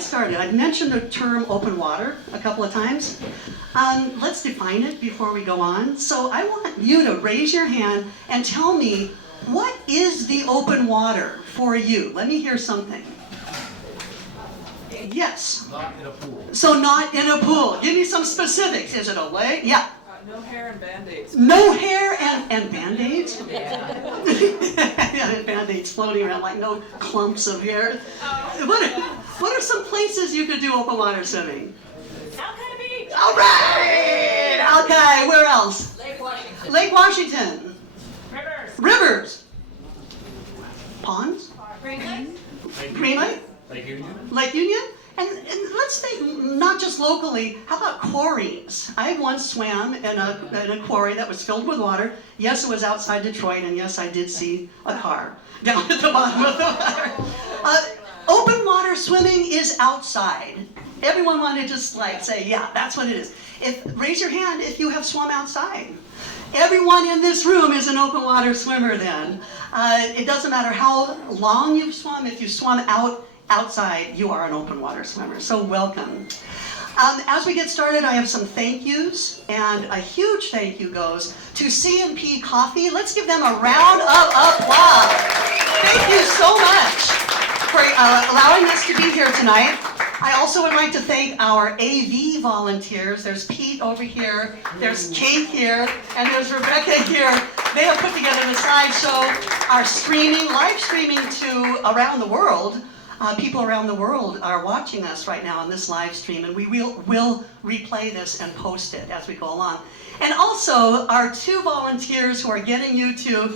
Started. I've mentioned the term open water a couple of times. Let's define it before we go on. So I want you to raise your hand and tell me, what is the open water for you? Let me hear something. Yes. Not in a pool. So not in a pool. Give me some specifics. Is it a lake? Yeah. No hair and Band-Aids. No hair and Band-Aids? Yeah. Yeah, Band-Aids floating around like no clumps of hair. What are some places you could do open water swimming? Alki Beach. All right! Okay, where else? Lake Washington. Lake Washington. Rivers. Rivers. Ponds? Green Lake. Green Lake? Lake Union? Lake Union? And let's think, not just locally, how about quarries? I once swam in a quarry that was filled with water. Yes, it was outside Detroit, and yes, I did see a car down at the bottom of the water. Open water swimming is outside. Everyone want to just say, yeah, that's what it is. Raise your hand if you have swum outside. Everyone in this room is an open water swimmer then. It doesn't matter how long you've swum, if you swum outside, you are an open water swimmer, so welcome. As we get started, I have some thank yous, and a huge thank you goes to C&P Coffee. Let's give them a round of applause. Thank you so much for allowing us to be here tonight. I also would like to thank our AV volunteers. There's Pete over here, there's Kate here, and there's Rebecca here. They have put together the slideshow, our live streaming to around the world. People around the world are watching us right now on this live stream, and we will replay this and post it as we go along. And also, our two volunteers who are getting you to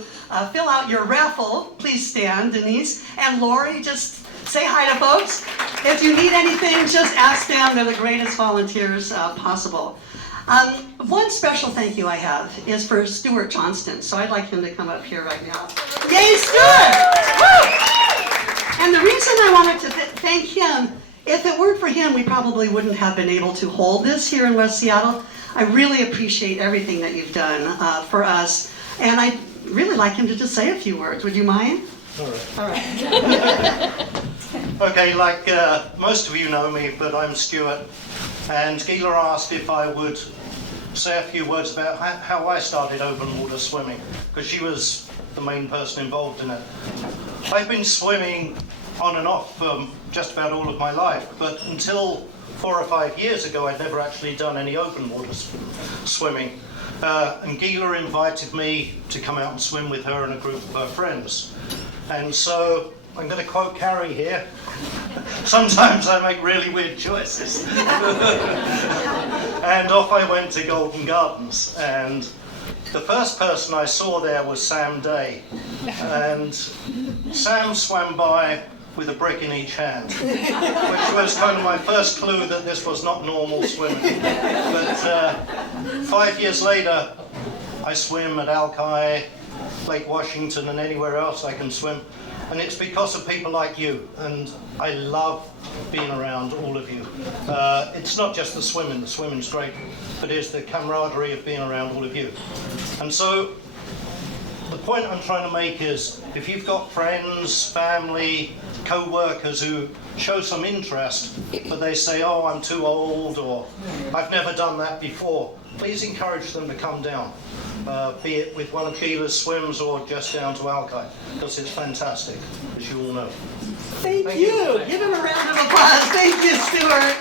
fill out your raffle. Please stand, Denise and Lori. Just say hi to folks. If you need anything, just ask them. They're the greatest volunteers possible. One special thank you I have is for Stuart Johnston, so I'd like him to come up here right now. Yay, Stuart! Woo! And the reason I wanted to thank him, if it weren't for him, we probably wouldn't have been able to hold this here in West Seattle. I really appreciate everything that you've done for us, and I'd really like him to just say a few words. Would you mind? All right. Okay, like most of you know me, but I'm Stuart, and Gila asked if I would say a few words about how I started open water swimming, because she was the main person involved in it. I've been swimming on and off for just about all of my life, but until 4 or 5 years ago, I'd never actually done any open water swimming. And Gila invited me to come out and swim with her and a group of her friends. And so I'm going to quote Carrie here. Sometimes I make really weird choices. And off I went to Golden Gardens. And the first person I saw there was Sam Day. And Sam swam by with a brick in each hand, which was kind of my first clue that this was not normal swimming. But 5 years later, I swim at Alki, Lake Washington, and anywhere else I can swim. And it's because of people like you, and I love being around all of you. It's not just the swimming's great, but it's the camaraderie of being around all of you. And so, the point I'm trying to make is, if you've got friends, family, co-workers who show some interest, but they say, oh, I'm too old, or I've never done that before, please encourage them to come down, be it with one of Gila's swims or just down to Alki, because it's fantastic, as you all know. Thank you. Give him a round of applause. Thank you, Stuart.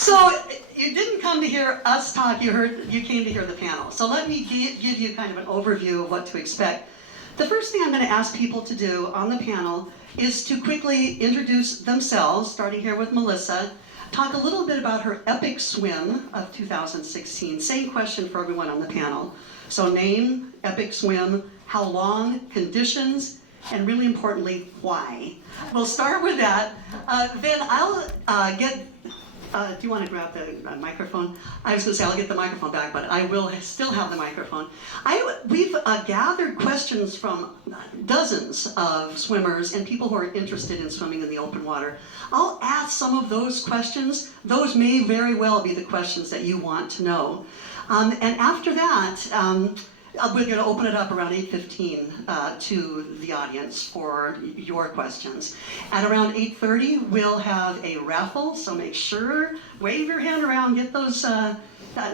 So, you didn't come to hear us talk, you came to hear the panel. So let me give you kind of an overview of what to expect. The first thing I'm going to ask people to do on the panel is to quickly introduce themselves, starting here with Melissa, talk a little bit about her epic swim of 2016. Same question for everyone on the panel. So name, epic swim, how long, conditions, and really importantly, why. We'll start with that. Then I'll get do you want to grab the microphone? I was going to say I'll get the microphone back, but I will still have the microphone. We've gathered questions from dozens of swimmers and people who are interested in swimming in the open water. I'll ask some of those questions. Those may very well be the questions that you want to know. And after that, we're going to open it up around 8:15 to the audience for your questions. At around 8:30, we'll have a raffle, so make sure, wave your hand around, get those,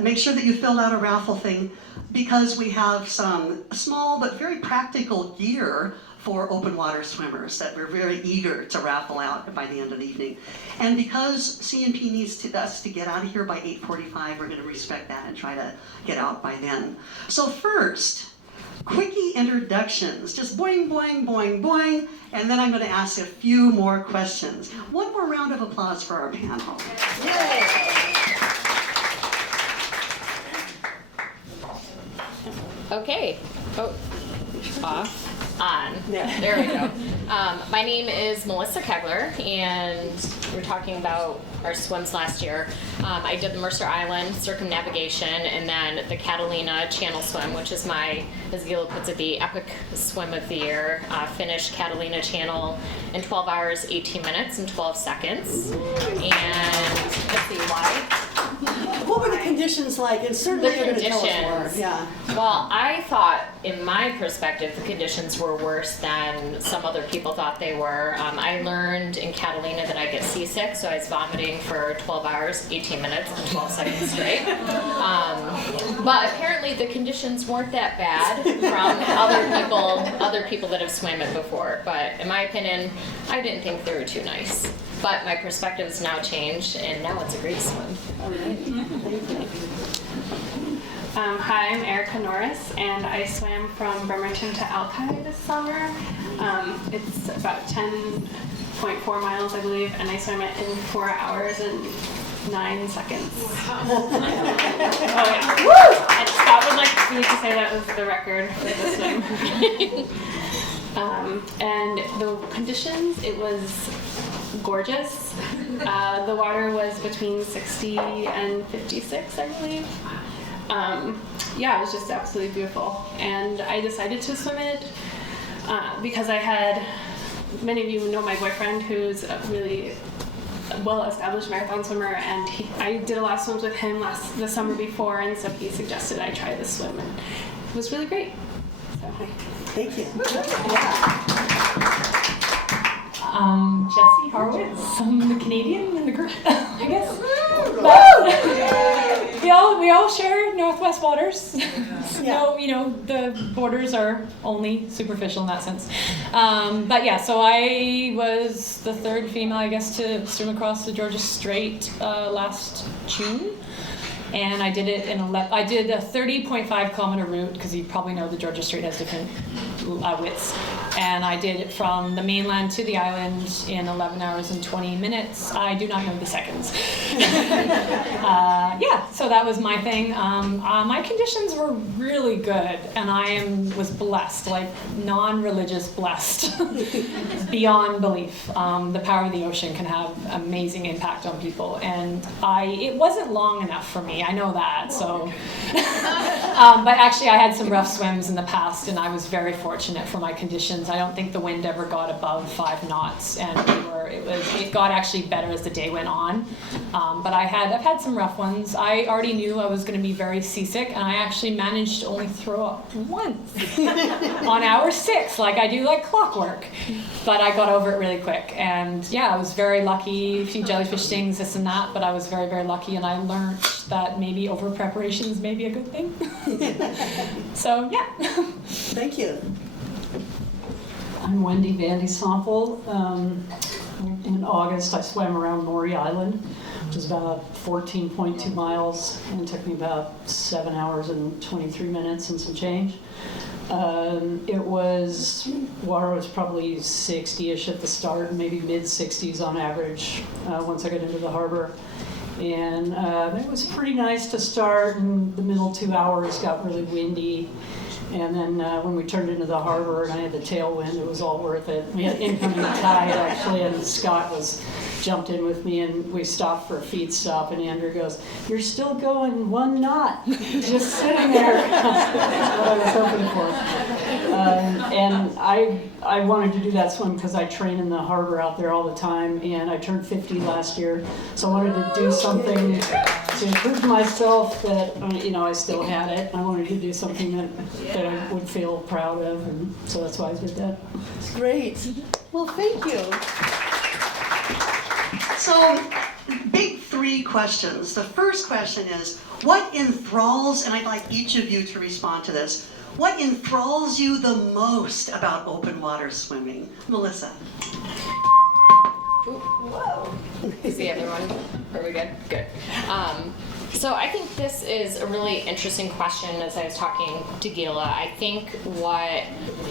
make sure that you filled out a raffle thing, because we have some small but very practical gear for open water swimmers that we're very eager to raffle out by the end of the evening. And because CNP needs us to get out of here by 8:45, we're going to respect that and try to get out by then. So first, quickie introductions, just boing, boing, boing, boing, and then I'm going to ask a few more questions. One more round of applause for our panel. Yay! Okay. Oh, off. On. There we go. My name is Melissa Kegler, and we're talking about our swims last year. I did the Mercer Island circumnavigation and then the Catalina Channel swim, which is my, as Gila puts it, the epic swim of the year. Finished Catalina Channel in 12 hours, 18 minutes, and 12 seconds. And let's see why. What were the conditions like? And certainly you're going to tell us more. Yeah. Well, I thought, in my perspective, the conditions were worse than some other people thought they were. I learned in Catalina that I get seasick, so I was vomiting for 12 hours, 18 minutes, and 12 seconds straight. But apparently the conditions weren't that bad from other people that have swam it before. But in my opinion, I didn't think they were too nice. But my perspective has now changed, and now it's a great swim. Hi, I'm Erica Norris, and I swam from Bremerton to Alki this summer. It's about 10.4 miles, I believe, and I swam it in 4 hours and 9 seconds. Oh, yeah. Woo! And Scott would like me to say that was the record for the swim. And the conditions, it was gorgeous. The water was between 60 and 56, I believe. Yeah, it was just absolutely beautiful. And I decided to swim it because I had, many of you know my boyfriend, who's a really well-established marathon swimmer, and I did a lot of swims with him the summer before, and so he suggested I try this swim, and it was really great. So, hi. Thank you. Jessie Horwitz. I'm the Canadian in the group, I guess. We all share Northwest waters. No, the borders are only superficial in that sense. But yeah, so I was the third female, I guess, to swim across the Georgia Strait last June. And I did it I did a 30.5 kilometer route, because you probably know the Georgia Strait has different widths. And I did it from the mainland to the island in 11 hours and 20 minutes. I do not know the seconds. Yeah, so that was my thing. My conditions were really good, and I was blessed, like non-religious blessed, beyond belief. The power of the ocean can have amazing impact on people, and it wasn't long enough for me. I know that, so. But actually, I had some rough swims in the past, and I was very fortunate for my conditions. I don't think the wind ever got above 5 knots, and it got actually better as the day went on. But I've had some rough ones. I already knew I was going to be very seasick, and I actually managed to only throw up once on hour 6, like I do like clockwork. But I got over it really quick, and yeah, I was very lucky. A few jellyfish stings, this and that, but I was very, very lucky, and I learned that maybe over preparations may be a good thing. So yeah. Thank you. I'm Wendy Vandy Sample. In August, I swam around Maury Island, which is about 14.2 miles, and it took me about 7 hours and 23 minutes and some change. Water was probably 60-ish at the start, maybe mid-60s on average once I got into the harbor. And it was pretty nice to start, and the middle 2 hours got really windy. And then when we turned into the harbor and I had the tailwind, it was all worth it. We had incoming tide actually, and Scott jumped in with me, and we stopped for a feed stop, and Andrew goes, "You're still going 1 knot, just sitting there." That's what I was hoping for. And I wanted to do that swim because I train in the harbor out there all the time, and I turned 50 last year, so I wanted to do something to prove to myself that I still had it. I wanted to do something that I would feel proud of, and so that's why I did that. Great. Well, thank you. So, big 3 questions. The first question is, what enthralls, and I'd like each of you to respond to this, what enthralls you the most about open water swimming? Melissa. Whoa. Is the other one? Are we good? Good. So I think this is a really interesting question as I was talking to Gila. I think what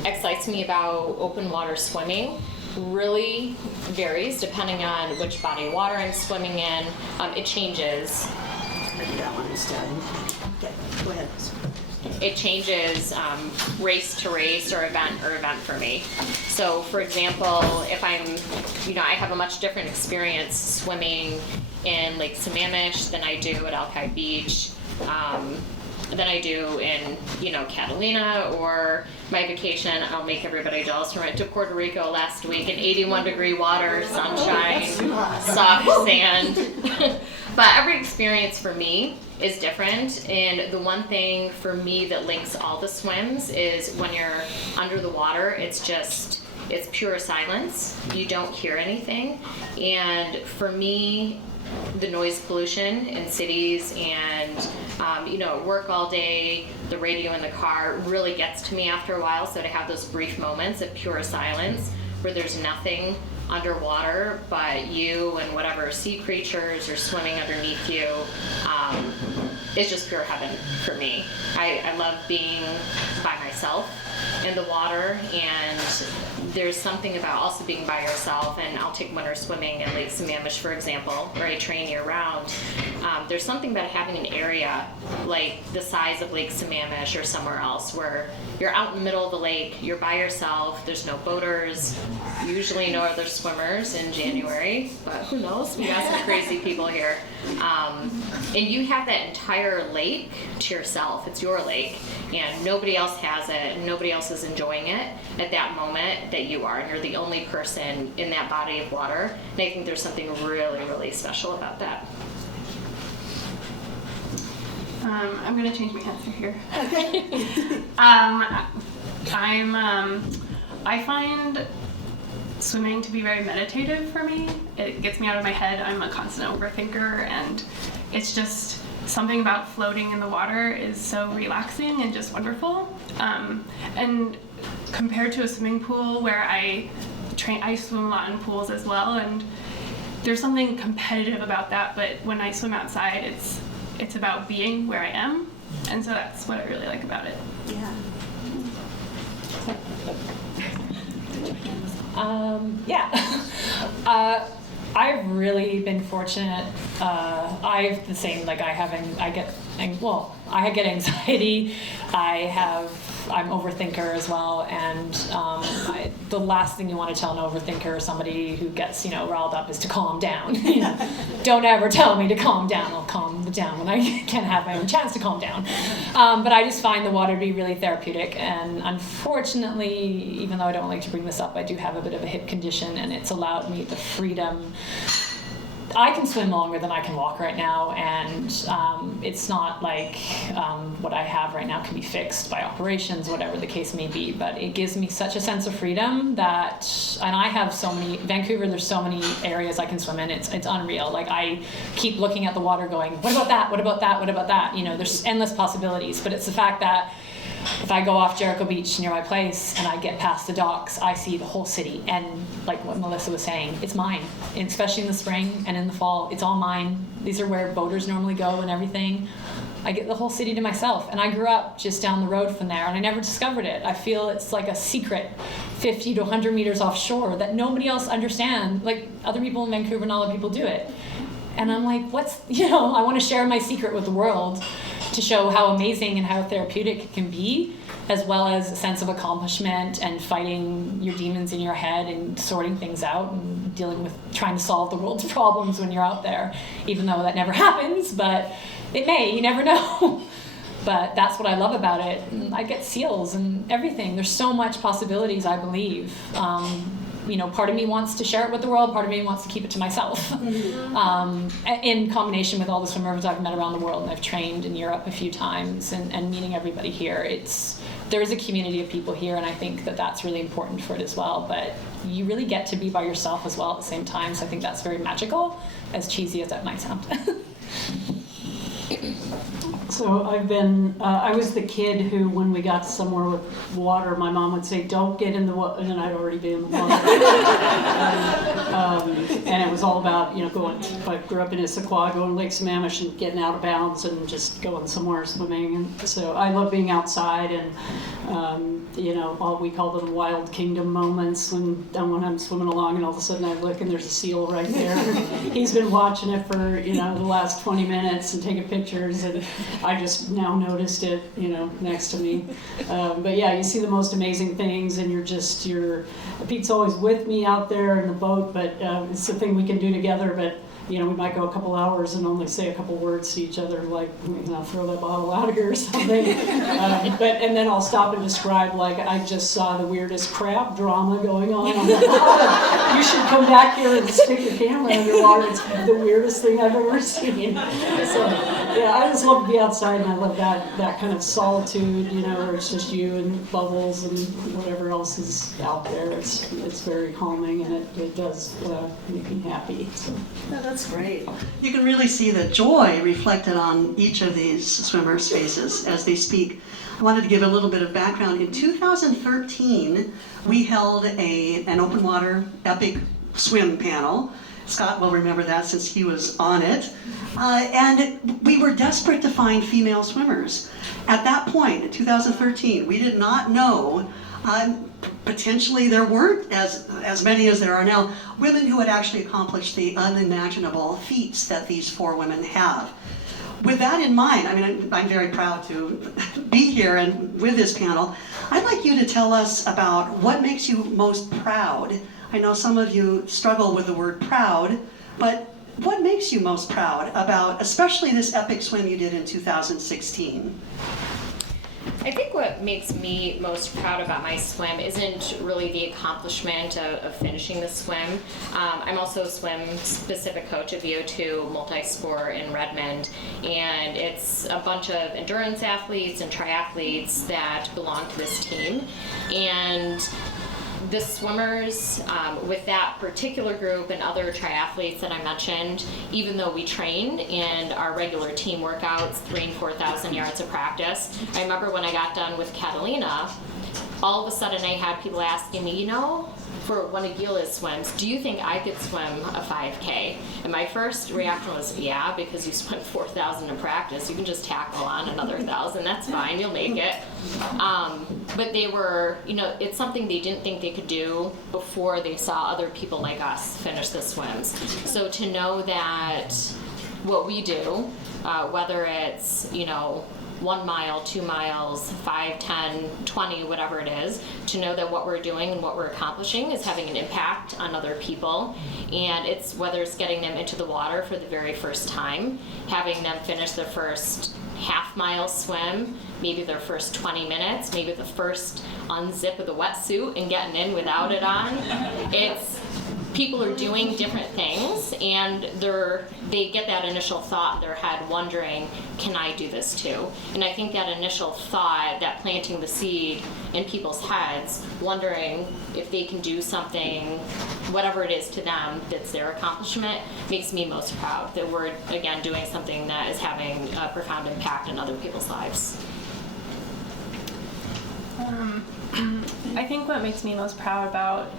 excites me about open water swimming really varies depending on which body of water I'm swimming in. It changes. That one instead. Okay, go ahead. It changes race to race or event for me. So for example, if I'm, I have a much different experience swimming in Lake Sammamish than I do at Alki Beach, than I do in, Catalina, or my vacation. I'll make everybody jealous. We went to Puerto Rico last week in 81-degree water, sunshine, soft sand. But every experience for me is different, and the one thing for me that links all the swims is when you're under the water, it's pure silence. You don't hear anything. And for me, the noise pollution in cities and work all day, the radio in the car really gets to me after a while. So to have those brief moments of pure silence where there's nothing underwater but you and whatever sea creatures are swimming underneath you, it's just pure heaven for me. I love being by myself in the water, and there's something about also being by yourself. And I'll take winter swimming in Lake Sammamish, for example, where I train year round. There's something about having an area like the size of Lake Sammamish or somewhere else where you're out in the middle of the lake, you're by yourself, there's no boaters, usually no other swimmers in January, but who knows, we got some crazy people here. And you have that entire lake to yourself. It's your lake, and nobody else has it, and nobody else is enjoying it at that moment that you are, and you're the only person in that body of water. And I think there's something really, really special about that. I'm gonna change my answer here. Okay. I find swimming to be very meditative for me. It gets me out of my head. I'm a constant overthinker, and it's just something about floating in the water is so relaxing and just wonderful. And compared to a swimming pool where I swim a lot in pools as well, and there's something competitive about that, but when I swim outside, it's about being where I am, and so that's what I really like about it. Yeah. I've really been fortunate. I've the same, like I get anxiety. I'm overthinker as well, and the last thing you want to tell an overthinker or somebody who gets riled up is to calm down. Don't ever tell me to calm down. I'll calm down when I can have my own chance to calm down. But I just find the water to be really therapeutic, and unfortunately, even though I don't like to bring this up, I do have a bit of a hip condition, and it's allowed me the freedom. I can swim longer than I can walk right now, and it's not like what I have right now can be fixed by operations, whatever the case may be, but it gives me such a sense of freedom that, and I have so many, Vancouver, there's so many areas I can swim in, it's unreal. Like I keep looking at the water going, what about that, what about that, what about that? There's endless possibilities, but it's the fact that if I go off Jericho Beach near my place and I get past the docks, I see the whole city. And like what Melissa was saying, it's mine. And especially in the spring and in the fall, it's all mine. These are where boaters normally go and everything. I get the whole city to myself. And I grew up just down the road from there, and I never discovered it. I feel it's like a secret 50 to 100 meters offshore that nobody else understands. Like other people in Vancouver and other people do it. And I'm like, I want to share my secret with the world to show how amazing and how therapeutic it can be. as well as a sense of accomplishment and fighting your demons in your head and sorting things out and dealing with trying to solve the world's problems when you're out there, even though that never happens, but it may, you never know. But that's what I love about it. And I get seals and everything. There's so much possibilities, I believe. Part of me wants to share it with the world, part of me wants to keep it to myself. In combination with all the swimmers I've met around the world, and I've trained in Europe a few times, and meeting everybody here. There is a community of people here, and I think that that's really important for it as well. But you really get to be by yourself as well at the same time, so I think that's very magical, as cheesy as that might sound. So I was the kid who, when we got somewhere with water, my mom would say, don't get in the water, and I'd already been in the water. And it was all about, going, I grew up in Issaquah, going to Lake Sammamish and getting out of bounds and just going somewhere swimming. And so I love being outside and, we call them wild kingdom moments when I'm swimming along and all of a sudden I look and there's a seal right there. He's been watching it for, the last 20 minutes and taking pictures, and I just now noticed it, next to me. But yeah, you see the most amazing things, and Pete's always with me out there in the boat, but it's the thing we can do together. But we might go a couple hours and only say a couple words to each other, like, throw that bottle out here or something. And then I'll stop and describe, like, I just saw the weirdest crab drama going on. I'm like, oh, you should come back here and stick your camera underwater. It's the weirdest thing I've ever seen. So, yeah, I just love to be outside, and I love that kind of solitude, where it's just you and bubbles and whatever else is out there. It's very calming, and it does make me happy. So. Yeah, that's great. You can really see the joy reflected on each of these swimmers' faces as they speak. I wanted to give a little bit of background. In 2013, we held an open water epic swim panel. Scott will remember that since he was on it. And we were desperate to find female swimmers. At that point, in 2013, we did not know, potentially there weren't as many as there are now, women who had actually accomplished the unimaginable feats that these 4 women have. With that in mind, I'm very proud to be here and with this panel. I'd like you to tell us about what makes you most proud. I know some of you struggle with the word proud, but what makes you most proud about, especially this epic swim you did in 2016? I think what makes me most proud about my swim isn't really the accomplishment of finishing the swim. I'm also a swim-specific coach at VO2 multi-sport in Redmond, and it's a bunch of endurance athletes and triathletes that belong to this team. And the swimmers with that particular group and other triathletes that I mentioned, even though we train in our regular team workouts, 3,000 and 4,000 yards of practice, I remember when I got done with Catalina, all of a sudden I had people asking me, for one of Gila's swims, do you think I could swim a 5K? And my first reaction was, yeah, because you swim 4,000 in practice, you can just tackle on another 1,000, that's fine, you'll make it. But they were, it's something they didn't think they could do before they saw other people like us finish the swims. So to know that what we do, whether it's, 1 mile, 2 miles, 5, 10, 20, whatever it is, to know that what we're doing and what we're accomplishing is having an impact on other people. And it's whether it's getting them into the water for the very first time, having them finish their first half-mile swim, maybe their first 20 minutes, maybe the first unzip of the wetsuit and getting in without it on. People are doing different things, and they get that initial thought in their head wondering, can I do this too? And I think that initial thought, that planting the seed in people's heads, wondering if they can do something, whatever it is to them that's their accomplishment, makes me most proud that we're, again, doing something that is having a profound impact in other people's lives. I think what makes me most proud about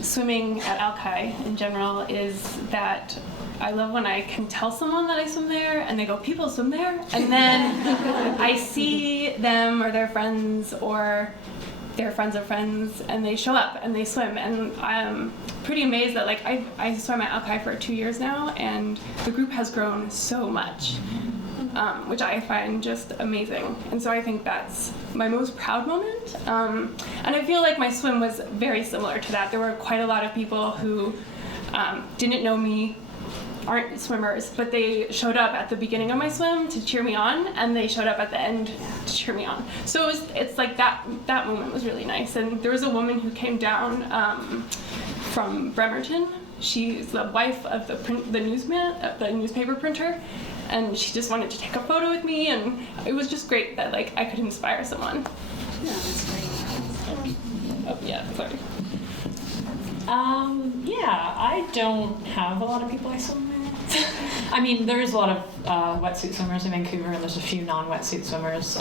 swimming at Alki in general is that I love when I can tell someone that I swim there and they go, people swim there? And then I see them or their friends or their friends of friends and they show up and they swim, and I'm pretty amazed that I swam at Alki for 2 years now and the group has grown so much. which I find just amazing. And so I think that's my most proud moment. And I feel like my swim was very similar to that. There were quite a lot of people who didn't know me, aren't swimmers, but they showed up at the beginning of my swim to cheer me on, and they showed up at the end to cheer me on. So it's like that moment was really nice. And there was a woman who came down from Bremerton. She's the wife of the newspaper printer, and she just wanted to take a photo with me, and it was just great that like I could inspire someone. Yeah, that's great. Oh yeah, sorry. Yeah, I don't have a lot of people I swim with. I mean, there's a lot of wetsuit swimmers in Vancouver, and there's a few non-wetsuit swimmers,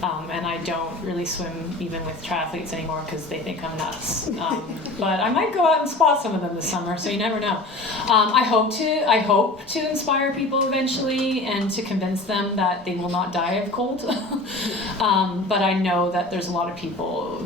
and I don't really swim even with triathletes anymore because they think I'm nuts. But I might go out and spot some of them this summer, so you never know. I hope to inspire people eventually and to convince them that they will not die of cold. But I know that there's a lot of people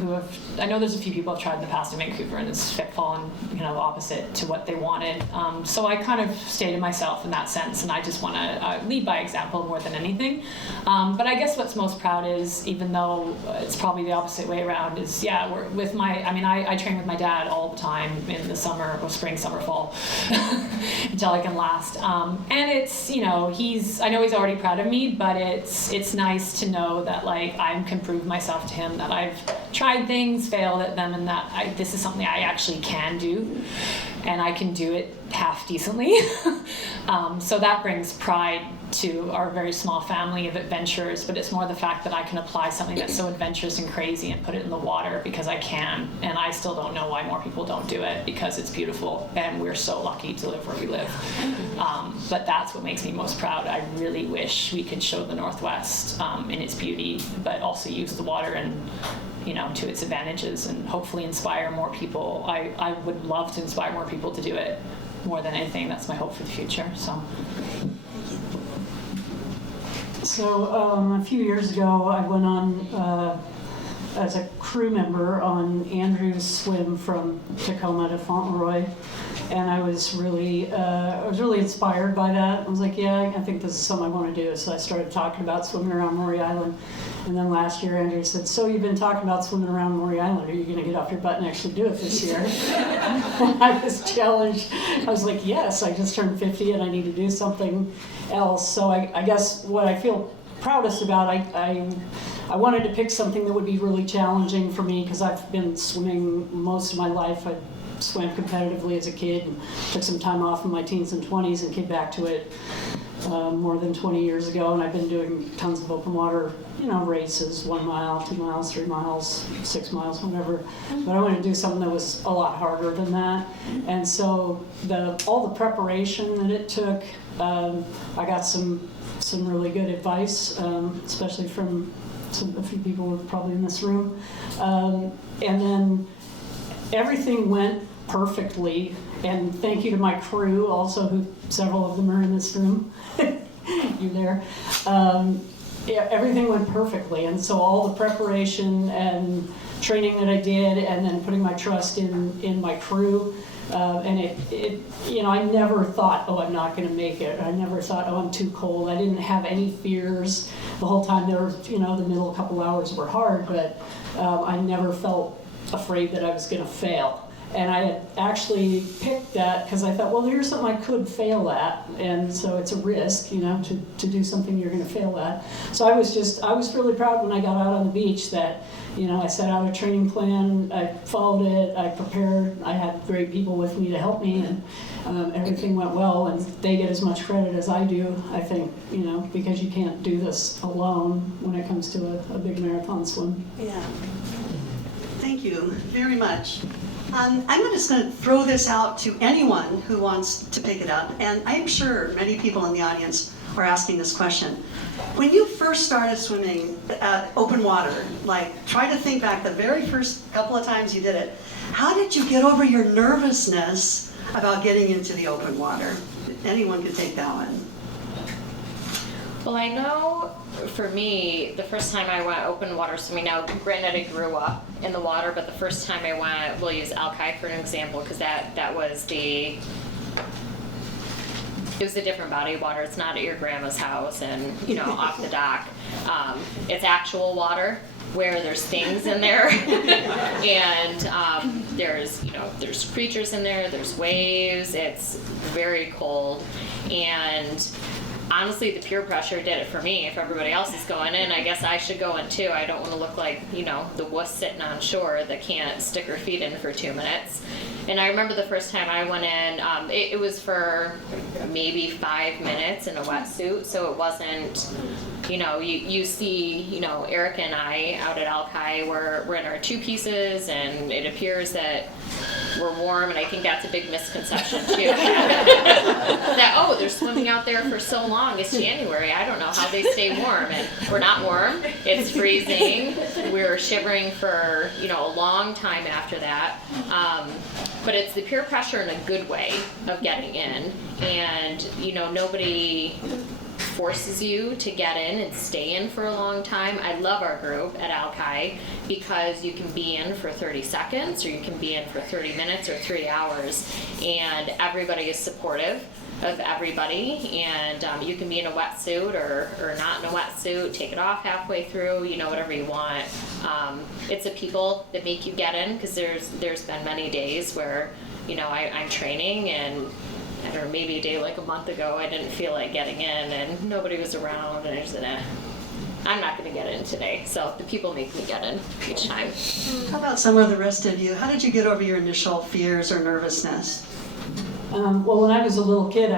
I know there's a few people who have tried in the past in Vancouver and it's fallen, opposite to what they wanted. So I kind of stay to myself in that sense, and I just want to lead by example more than anything. But I guess what's most proud is, even though it's probably the opposite way around, is I train with my dad all the time in the summer, or spring, summer, fall, until I can last. And it's, I know he's already proud of me, but it's nice to know that like I can prove myself to him that I've tried things, failed at them, and that this is something I actually can do, and I can do it half decently. So that brings pride to our very small family of adventurers, but it's more the fact that I can apply something that's so adventurous and crazy and put it in the water because I can, and I still don't know why more people don't do it, because it's beautiful and we're so lucky to live where we live. But that's what makes me most proud. I really wish we could show the Northwest in its beauty, but also use the water and to its advantages, and hopefully inspire more people. I would love to inspire more people to do it more than anything. That's my hope for the future. So a few years ago, I went on as a crew member on Andrew's swim from Tacoma to Fauntleroy, and I was really inspired by that. I was like, yeah, I think this is something I want to do. So I started talking about swimming around Maury Island, and then last year Andrew said, "So you've been talking about swimming around Maury Island? Are you going to get off your butt and actually do it this year?" I was challenged. I was like, yes, I just turned 50 and I need to do something else. So I guess what I feel proudest about, I wanted to pick something that would be really challenging for me, because I've been swimming most of my life. I swam competitively as a kid and took some time off in my teens and 20s and came back to it more than 20 years ago, and I've been doing tons of open water races, 1 mile, 2 miles, 3 miles, 6 miles, whatever. But I wanted to do something that was a lot harder than that. And so all the preparation that it took, I got some really good advice, especially from a few people who are probably in this room. And then everything went perfectly. And thank you to my crew also, who several of them are in this room. You there. Yeah, everything went perfectly, and so all the preparation and training that I did, and then putting my trust in my crew, and I never thought, oh, I'm not going to make it. I never thought, oh, I'm too cold. I didn't have any fears the whole time. There were, the middle couple hours were hard, but I never felt afraid that I was going to fail. And I had actually picked that because I thought, well, here's something I could fail at, and so it's a risk, to do something you're going to fail at. So I was really proud when I got out on the beach that, I set out a training plan, I followed it, I prepared, I had great people with me to help me, and everything went well. And they get as much credit as I do, I think, because you can't do this alone when it comes to a big marathon swim. Yeah. Thank you very much. I'm just going to throw this out to anyone who wants to pick it up, and I'm sure many people in the audience are asking this question. When you first started swimming open water, try to think back the very first couple of times you did it, how did you get over your nervousness about getting into the open water? Anyone could take that one. Well, I know for me, the first time I went open water swimming, now granted I grew up in the water, but the first time I went, we'll use Alki for an example, because that was it it was a different body of water. It's not at your grandma's house and, you know, off the dock. It's actual water where there's things in there. And there's, you know, there's creatures in there, there's waves, it's very cold. And honestly, the peer pressure did it for me. If everybody else is going in, I guess I should go in too. I don't want to look like, you know, the wuss sitting on shore that can't stick her feet in for 2 minutes. And I remember the first time I went in, it was for maybe 5 minutes in a wetsuit, so it wasn't, you know, you see, you know, Erica and I out at Alki, we're in our 2 pieces, and it appears that we're warm, and I think that's a big misconception too. That, oh, they're swimming out there for so long, it's January, I don't know how they stay warm. And we're not warm, it's freezing, we're shivering for, you know, a long time after that. But it's the peer pressure in a good way of getting in, and, you know, nobody forces you to get in and stay in for a long time. I love our group at Alki because you can be in for 30 seconds or you can be in for 30 minutes or 3 hours, and everybody is supportive of everybody, and you can be in a wetsuit or not in a wetsuit, take it off halfway through, you know, whatever you want. It's the people that make you get in, because there's been many days where, you know, I'm training, and I don't know, maybe a day like a month ago, I didn't feel like getting in, and nobody was around, and I just said, I'm not going to get in today. So the people make me get in each time. How about some of the rest of you? How did you get over your initial fears or nervousness? Well, when I was a little kid,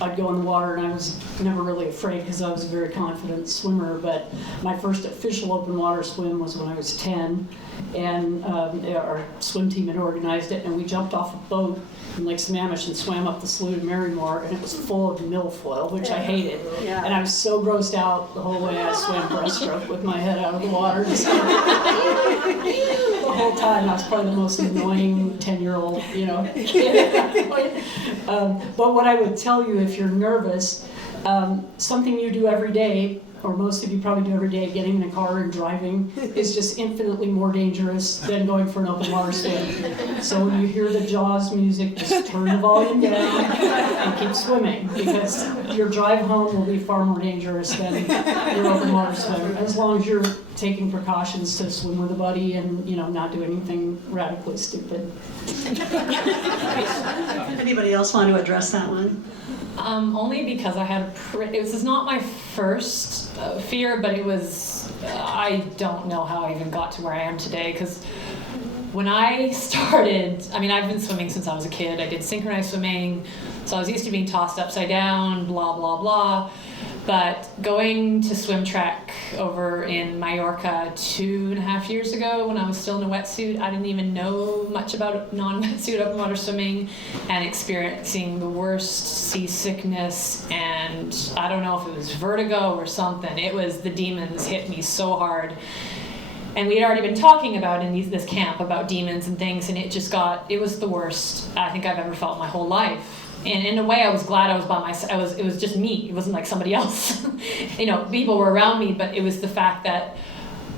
I'd go in the water, and I was never really afraid because I was a very confident swimmer. But my first official open water swim was when I was 10, and our swim team had organized it, and we jumped off a boat in Lake Sammamish and swam up the slough to Marymore, and it was full of milfoil, which I hated. Yeah. And I was so grossed out the whole way I swam breaststroke with my head out of the water. The whole time I was probably the most annoying 10-year-old, you know, kid at that point. But what I would tell you if you're nervous, something you do every day, or most of you probably do every day, getting in a car and driving, is just infinitely more dangerous than going for an open water swim. So when you hear the Jaws music, just turn the volume down and keep swimming, because your drive home will be far more dangerous than your open water swim, as long as you're taking precautions to swim with a buddy and, you know, not do anything radically stupid. Anybody else want to address that one? Only because I had this is not my first fear, but it was, I don't know how I even got to where I am today, because when I started, I mean, I've been swimming since I was a kid. I did synchronized swimming, so I was used to being tossed upside down, blah, blah, blah. But going to swim track over in Mallorca 2.5 years ago, when I was still in a wetsuit, I didn't even know much about non-wetsuit open water swimming, and experiencing the worst seasickness, and I don't know if it was vertigo or something. It was, the demons hit me so hard. And we had already been talking about in this camp about demons and things, and it was the worst I think I've ever felt in my whole life. And in a way, I was glad I was by myself. It was just me. It wasn't like somebody else. You know, people were around me, but it was the fact that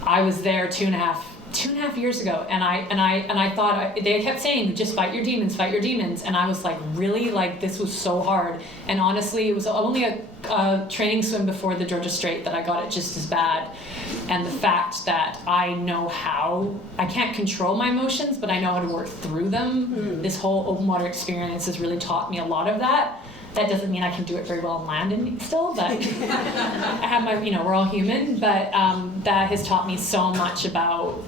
I was there 2.5 years ago, and I thought, they kept saying, just fight your demons, and I was like, really, like, this was so hard. And honestly, it was only a training swim before the Georgia Strait that I got it just as bad. And the fact that I know how, I can't control my emotions, but I know how to work through them. This whole open water experience has really taught me a lot of that. That doesn't mean I can do it very well on land and still, but I have my, you know, we're all human, but that has taught me so much about,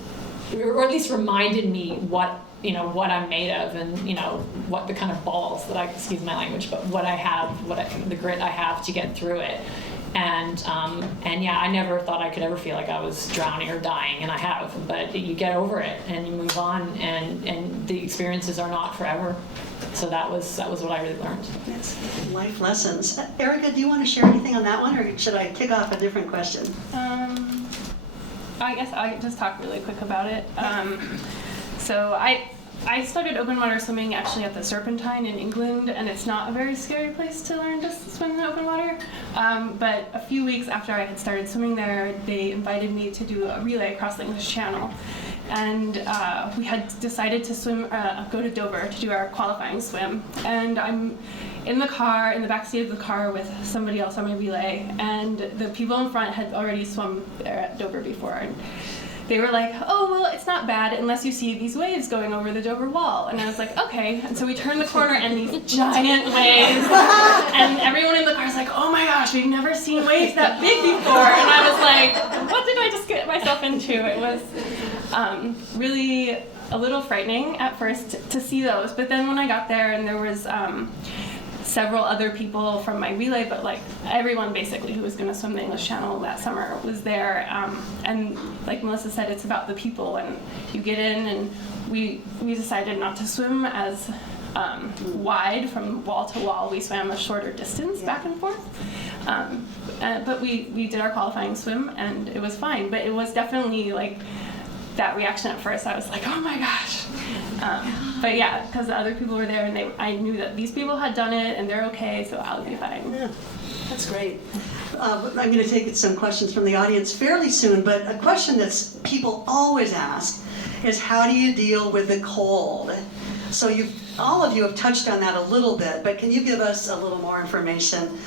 or at least reminded me what I'm made of, and, you know, what the kind of balls that excuse my language, but what I have, the grit I have to get through it. And yeah, I never thought I could ever feel like I was drowning or dying, and I have, but you get over it and you move on, and the experiences are not forever. So that was what I really learned. That's life lessons. Erica, do you want to share anything on that one, or should I kick off a different question? I guess I'll just talk really quick about it. So I started open water swimming actually at the Serpentine in England, and it's not a very scary place to learn to swim in open water. But a few weeks after I had started swimming there, they invited me to do a relay across the English Channel. And we had decided to go to Dover to do our qualifying swim. And in the car, in the back seat of the car with somebody else on my relay, and the people in front had already swum there at Dover before. And they were like, oh, well, it's not bad unless you see these waves going over the Dover wall. And I was like, okay. And so we turned the corner and these giant waves. And everyone in the car was like, oh my gosh, we've never seen waves that big before. And I was like, what did I just get myself into? It was really a little frightening at first to see those. But then when I got there and there was several other people from my relay, but like everyone basically who was going to swim the English Channel that summer was there. And like Melissa said, it's about the people, and you get in, and we decided not to swim as wide from wall to wall. We swam a shorter distance back and forth. But we did our qualifying swim, and it was fine. But it was definitely like that reaction at first. I was like, oh my gosh. But yeah, because the other people were there, and I knew that these people had done it, and they're okay, so I'll be fine. Yeah, that's great. I'm going to take some questions from the audience fairly soon, but a question that people always ask is, how do you deal with the cold? So all of you have touched on that a little bit, but can you give us a little more information?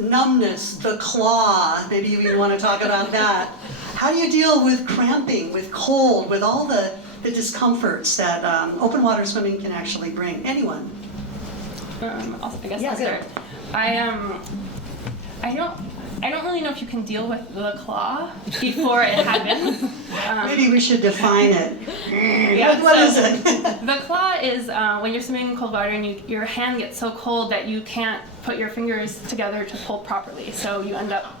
Numbness, the claw, maybe you even want to talk about that. How do you deal with cramping, with cold, with all the discomforts that open water swimming can actually bring? Anyone? I guess Yeah, I'll start. I don't really know if you can deal with the claw before it happens. Maybe we should define it. Yeah, What is so it? The claw is when you're swimming in cold water and your hand gets so cold that you can't put your fingers together to pull properly. So you end up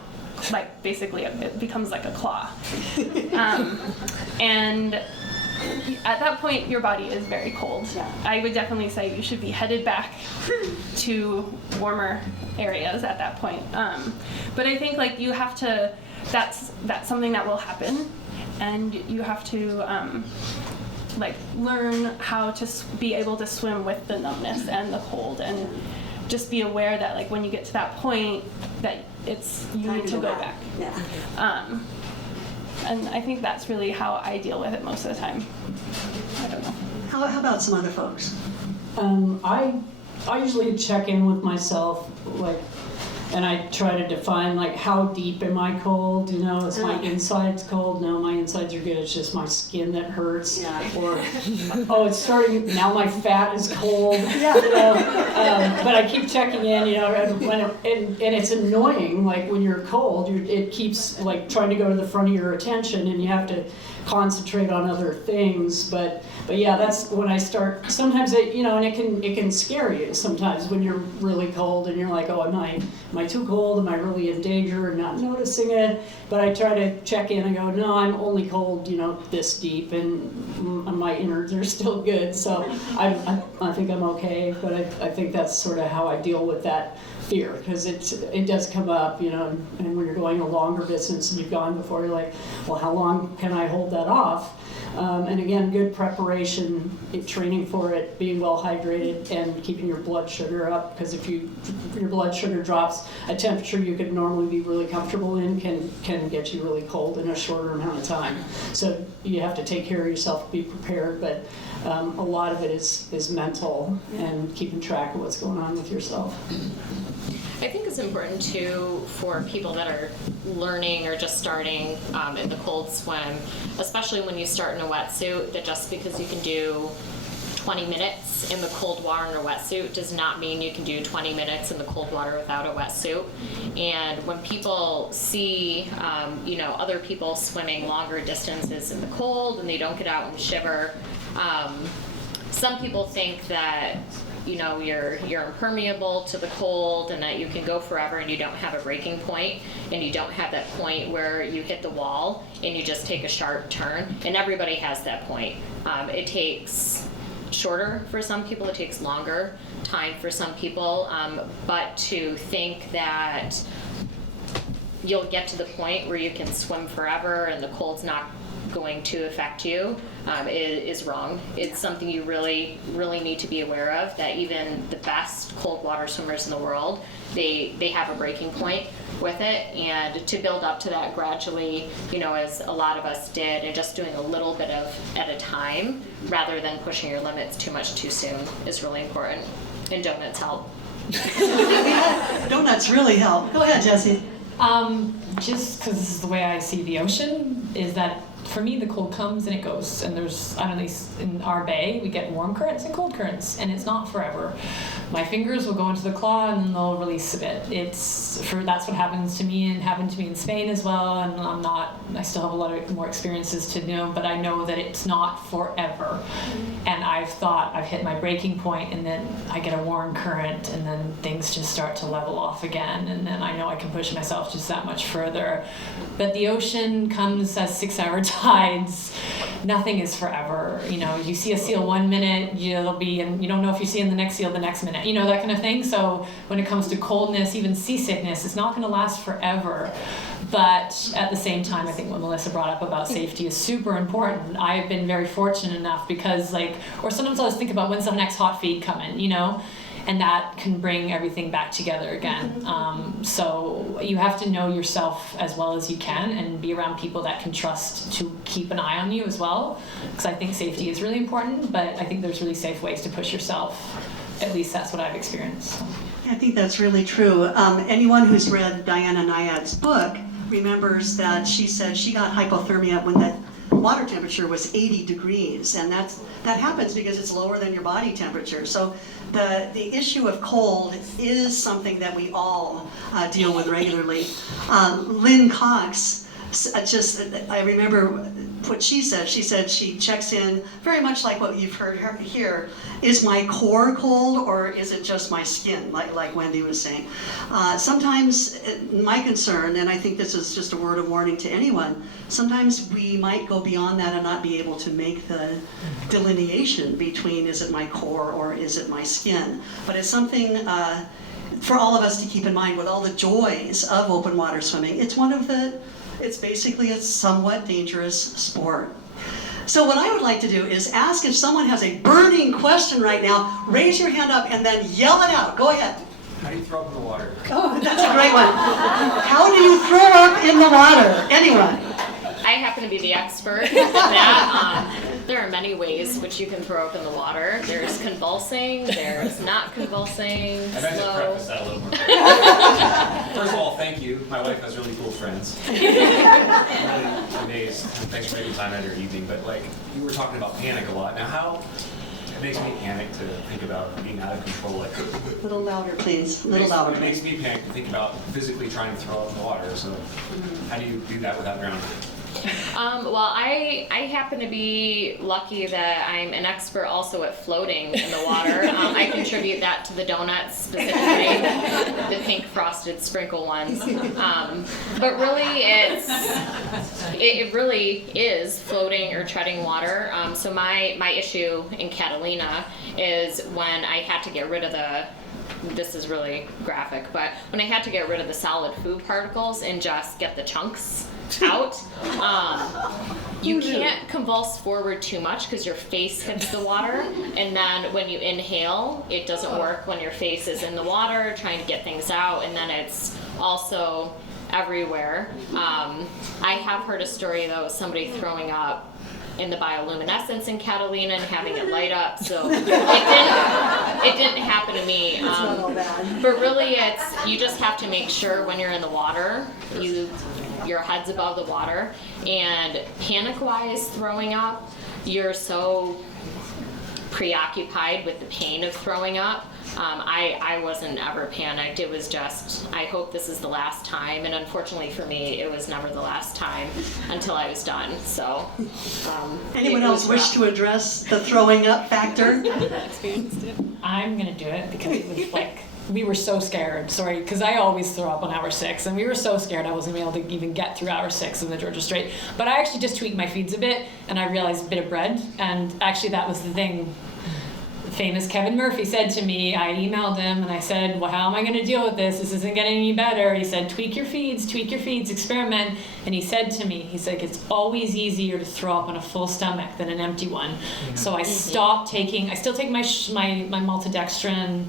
like basically it becomes like a claw. And at that point, your body is very cold. Yeah. I would definitely say you should be headed back to warmer areas at that point. But I think like you have to, that's something that will happen, and you have to like learn how to be able to swim with the numbness and the cold, and just be aware that like when you get to that point that you need to go back. Yeah. And I think that's really how I deal with it most of the time. I don't know. How about some other folks? I usually check in with myself, like, and I try to define like how deep am I cold? You know, is my insides cold? No, my insides are good. It's just my skin that hurts. Yeah. Or oh, it's starting now. My fat is cold. Yeah. You know? But I keep checking in. You know, and it's annoying. Like when you're cold, it keeps like trying to go to the front of your attention, and you have to concentrate on other things. But yeah, that's when I start. Sometimes and it can scare you sometimes when you're really cold and you're like, oh, am I too cold? Am I really in danger and not noticing it? But I try to check in and go, no, I'm only cold, this deep, and my innards are still good. So I think I'm okay. But I think that's sort of how I deal with that fear, because it does come up, and when you're going a longer distance and you've gone before, you're like, well, how long can I hold that off? And again, good preparation, training for it, being well hydrated, and keeping your blood sugar up, because if your blood sugar drops, a temperature you could normally be really comfortable in can get you really cold in a shorter amount of time. So you have to take care of yourself, be prepared, but a lot of it is mental and keeping track of what's going on with yourself. I think it's important too for people that are learning or just starting in the cold swim, especially when you start in a wetsuit, that just because you can do 20 minutes in the cold water in a wetsuit does not mean you can do 20 minutes in the cold water without a wetsuit. And when people see, other people swimming longer distances in the cold and they don't get out and shiver, some people think that you're impermeable to the cold and that you can go forever and you don't have a breaking point, and you don't have that point where you hit the wall and you just take a sharp turn. And everybody has that point. It takes shorter for some people, it takes longer time for some people, but to think that you'll get to the point where you can swim forever and the cold's not going to affect you is wrong. It's something you really, really need to be aware of, that even the best cold water swimmers in the world, they have a breaking point with it, and to build up to that gradually, as a lot of us did, and just doing a little bit of at a time rather than pushing your limits too much too soon is really important, and donuts help. Donuts really help. Go ahead, Jesse. Just because this is the way I see the ocean, is that for me the cold comes and it goes, and there's, I don't know, in our bay we get warm currents and cold currents, and it's not forever. My fingers will go into the claw and then they'll release a bit. That's what happens to me, and happened to me in Spain as well, and I still have a lot of more experiences to know, but I know that it's not forever. And I've thought I've hit my breaking point, and then I get a warm current, and then things just start to level off again, and then I know I can push myself just that much further. But the ocean comes as 6-hour tides. Nothing is forever. You know, you see a seal 1 minute, it'll be, and you don't know if you see in the next seal the next minute. You know, that kind of thing. So when it comes to coldness, even seasickness, it's not going to last forever. But at the same time, I think what Melissa brought up about safety is super important. I've been very fortunate enough because, or sometimes I'll just think about when's the next hot feed coming, you know? And that can bring everything back together again. So you have to know yourself as well as you can, and be around people that can trust to keep an eye on you as well. Because I think safety is really important, but I think there's really safe ways to push yourself. At least that's what I've experienced. I think that's really true. Anyone who's read Diana Nyad's book remembers that she said she got hypothermia when the water temperature was 80 degrees, and that happens because it's lower than your body temperature. So the issue of cold is something that we all deal with regularly. Lynn Cox, I remember what she said. She said she checks in very much like what you've heard her here. Is my core cold, or is it just my skin, like Wendy was saying? Sometimes my concern, and I think this is just a word of warning to anyone, sometimes we might go beyond that and not be able to make the delineation between is it my core or is it my skin. But it's something for all of us to keep in mind with all the joys of open water swimming. It's basically a somewhat dangerous sport. So what I would like to do is ask if someone has a burning question right now, raise your hand up and then yell it out. Go ahead. How do you throw up in the water? Oh, that's a great one. How do you throw up in the water? Anyone? I happen to be the expert in that. There are many ways which you can throw up in the water. There's convulsing, there's not convulsing, I meant to slow. preface that a little more. First of all, thank you. My wife has really cool friends. I'm really amazed. Thanks for making time out of your evening. But you were talking about panic a lot. Now it makes me panic to think about being out of control. A little louder, please. A little louder. It makes me panic to think about physically trying to throw up in the water. So how do you do that without drowning? Well, I happen to be lucky that I'm an expert also at floating in the water. I contribute that to the donuts, specifically the pink frosted sprinkle ones. But really, it really is floating or treading water. So my issue in Catalina is when I had to get rid of this is really graphic, but when I had to get rid of the solid food particles and just get the chunks out, you can't convulse forward too much because your face hits the water, and then when you inhale, it doesn't work when your face is in the water trying to get things out, and then it's also everywhere. I have heard a story though of somebody throwing up in the bioluminescence in Catalina and having it light up, so it didn't happen to me. But really, you just have to make sure when you're in the water, your head's above the water, and panic-wise throwing up, you're so preoccupied with the pain of throwing up. I wasn't ever panicked. It was just, I hope this is the last time, and unfortunately for me, it was never the last time until I was done. So, anyone else wish to address the throwing up factor? I'm gonna do it because it was we were so scared. Sorry, because I always throw up on hour 6, and we were so scared I wasn't gonna be able to even get through hour 6 in the Georgia Strait. But I actually just tweaked my feeds a bit, and I realized a bit of bread, and actually that was the thing. Famous Kevin Murphy said to me, I emailed him and I said, well, how am I going to deal with this? This isn't getting any better. He said, tweak your feeds, experiment. And he said to me, he's like, it's always easier to throw up on a full stomach than an empty one. So I stopped taking, I still take my maltodextrin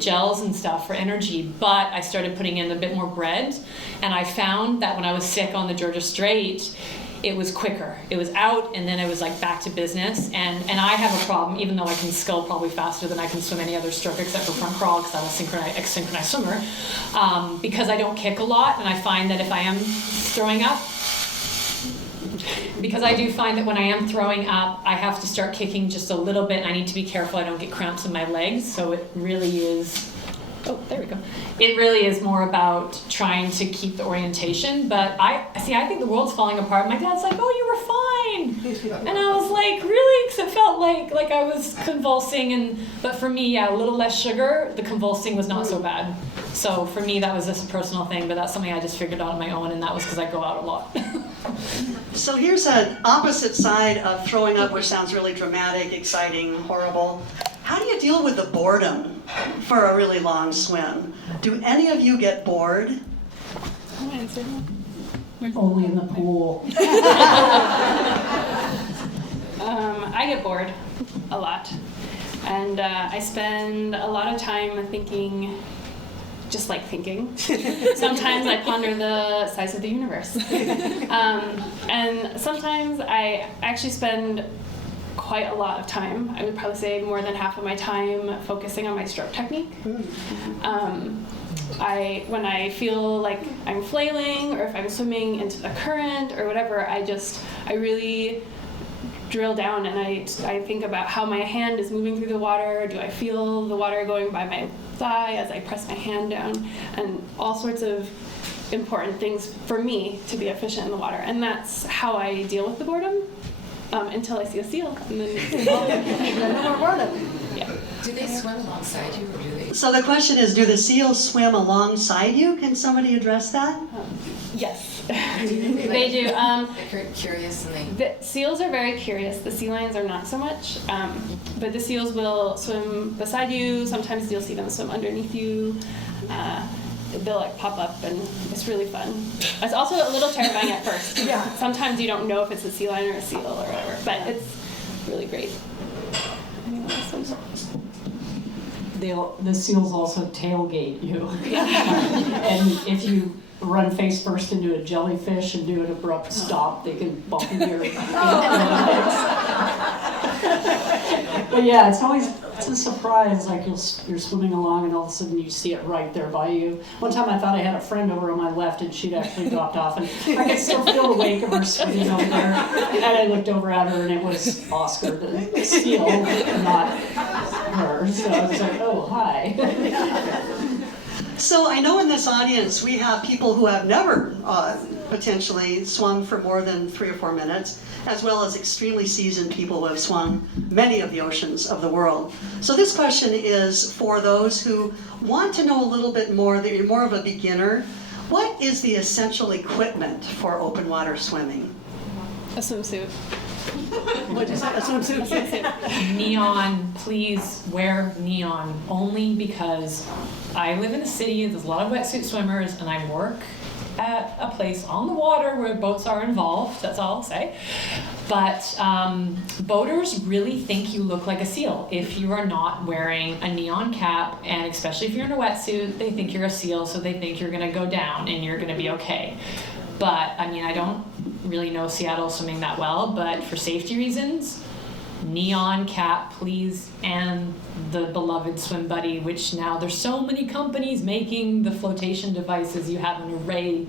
gels and stuff for energy, but I started putting in a bit more bread. And I found that when I was sick on the Georgia Strait, it was quicker. It was out, and then it was like back to business. And I have a problem, even though I can scull probably faster than I can swim any other stroke except for front crawl, because I'm a synchronized swimmer, because I don't kick a lot, and I find that if I am throwing up, because I do find that when I am throwing up, I have to start kicking just a little bit, and I need to be careful I don't get cramps in my legs. So it really is, oh, there we go. It really is more about trying to keep the orientation. But I think the world's falling apart. My dad's like, oh, you were fine. And I was like, really? Because it felt like I was convulsing. But for me, yeah, a little less sugar, the convulsing was not so bad. So for me, that was just a personal thing, but that's something I just figured out on my own, and that was because I go out a lot. So here's an opposite side of throwing up, which sounds really dramatic, exciting, horrible. How do you deal with the boredom for a really long swim? Do any of you get bored? I'll answer that. Only in the pool. I get bored a lot, and I spend a lot of time thinking, just like thinking. Sometimes I ponder the size of the universe, and sometimes I actually spend quite a lot of time. I would probably say more than half of my time focusing on my stroke technique. When I feel like I'm flailing, or if I'm swimming into the current or whatever, I really drill down, and I think about how my hand is moving through the water. Do I feel the water going by my thigh as I press my hand down? And all sorts of important things for me to be efficient in the water. And that's how I deal with the boredom until I see a seal. And then no more boredom. Yeah. Do they swim alongside you, or do they? So the question is, do the seals swim alongside you? Can somebody address that? Yes. They do. They're curious and they. The seals are very curious. The sea lions are not so much. But the seals will swim beside you. Sometimes you'll see them swim underneath you. They'll like pop up, and it's really fun. It's also a little terrifying at first. Yeah. Sometimes you don't know if it's a sea lion or a seal or whatever, but it's really great. Anyone else? The seals also tailgate you. And if you run face first into a jellyfish and do an abrupt stop, they can bump into your But yeah, it's a surprise, like you're swimming along and all of a sudden you see it right there by you. One time I thought I had a friend over on my left and she'd actually dropped off, and I could still feel the wake of her swimming over there. And I looked over at her and it was Oscar, the seal, not her. So I was like, oh, hi. So I know in this audience we have people who have never potentially swum for more than 3 or 4 minutes, as well as extremely seasoned people who have swum many of the oceans of the world. So this question is for those who want to know a little bit more, that you're more of a beginner. What is the essential equipment for open water swimming? A swimsuit. What is that? A swimsuit? Neon, please wear neon, only because I live in a city, there's a lot of wetsuit swimmers, and I work at a place on the water where boats are involved, that's all I'll say. But boaters really think you look like a seal if you are not wearing a neon cap, and especially if you're in a wetsuit, they think you're a seal, so they think you're gonna go down and you're gonna be okay. But I mean, I don't really know Seattle swimming that well, but for safety reasons, neon cap, please, and the beloved Swim Buddy, which now there's so many companies making the flotation devices. You have an array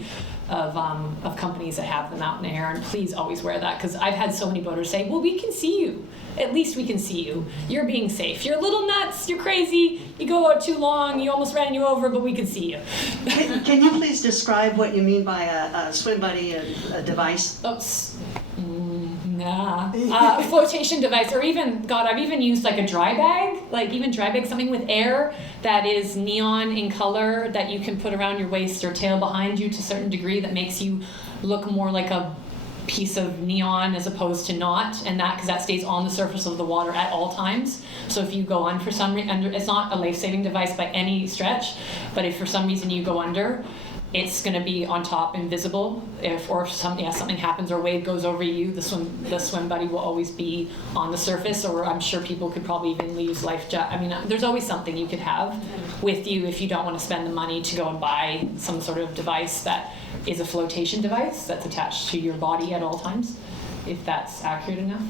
of companies that have them out in the air, and please always wear that, because I've had so many boaters say, well, we can see you. At least we can see you. You're being safe. You're a little nuts, you're crazy, you go out too long, you almost ran you over, but we can see you. Can you please describe what you mean by a Swim Buddy, a device? Oops. Flotation device, or even, God, I've even used like a dry bag, something with air that is neon in color that you can put around your waist or tail behind you to a certain degree that makes you look more like a piece of neon as opposed to not, and that because that stays on the surface of the water at all times. So if you go on for some reason, it's not a life-saving device by any stretch, but if for some reason you go under, it's going to be on top, invisible. If something happens or a wave goes over you, the swim buddy will always be on the surface. Or I'm sure people could probably even use life jacket. I mean, there's always something you could have with you if you don't want to spend the money to go and buy some sort of device that is a flotation device that's attached to your body at all times, if that's accurate enough.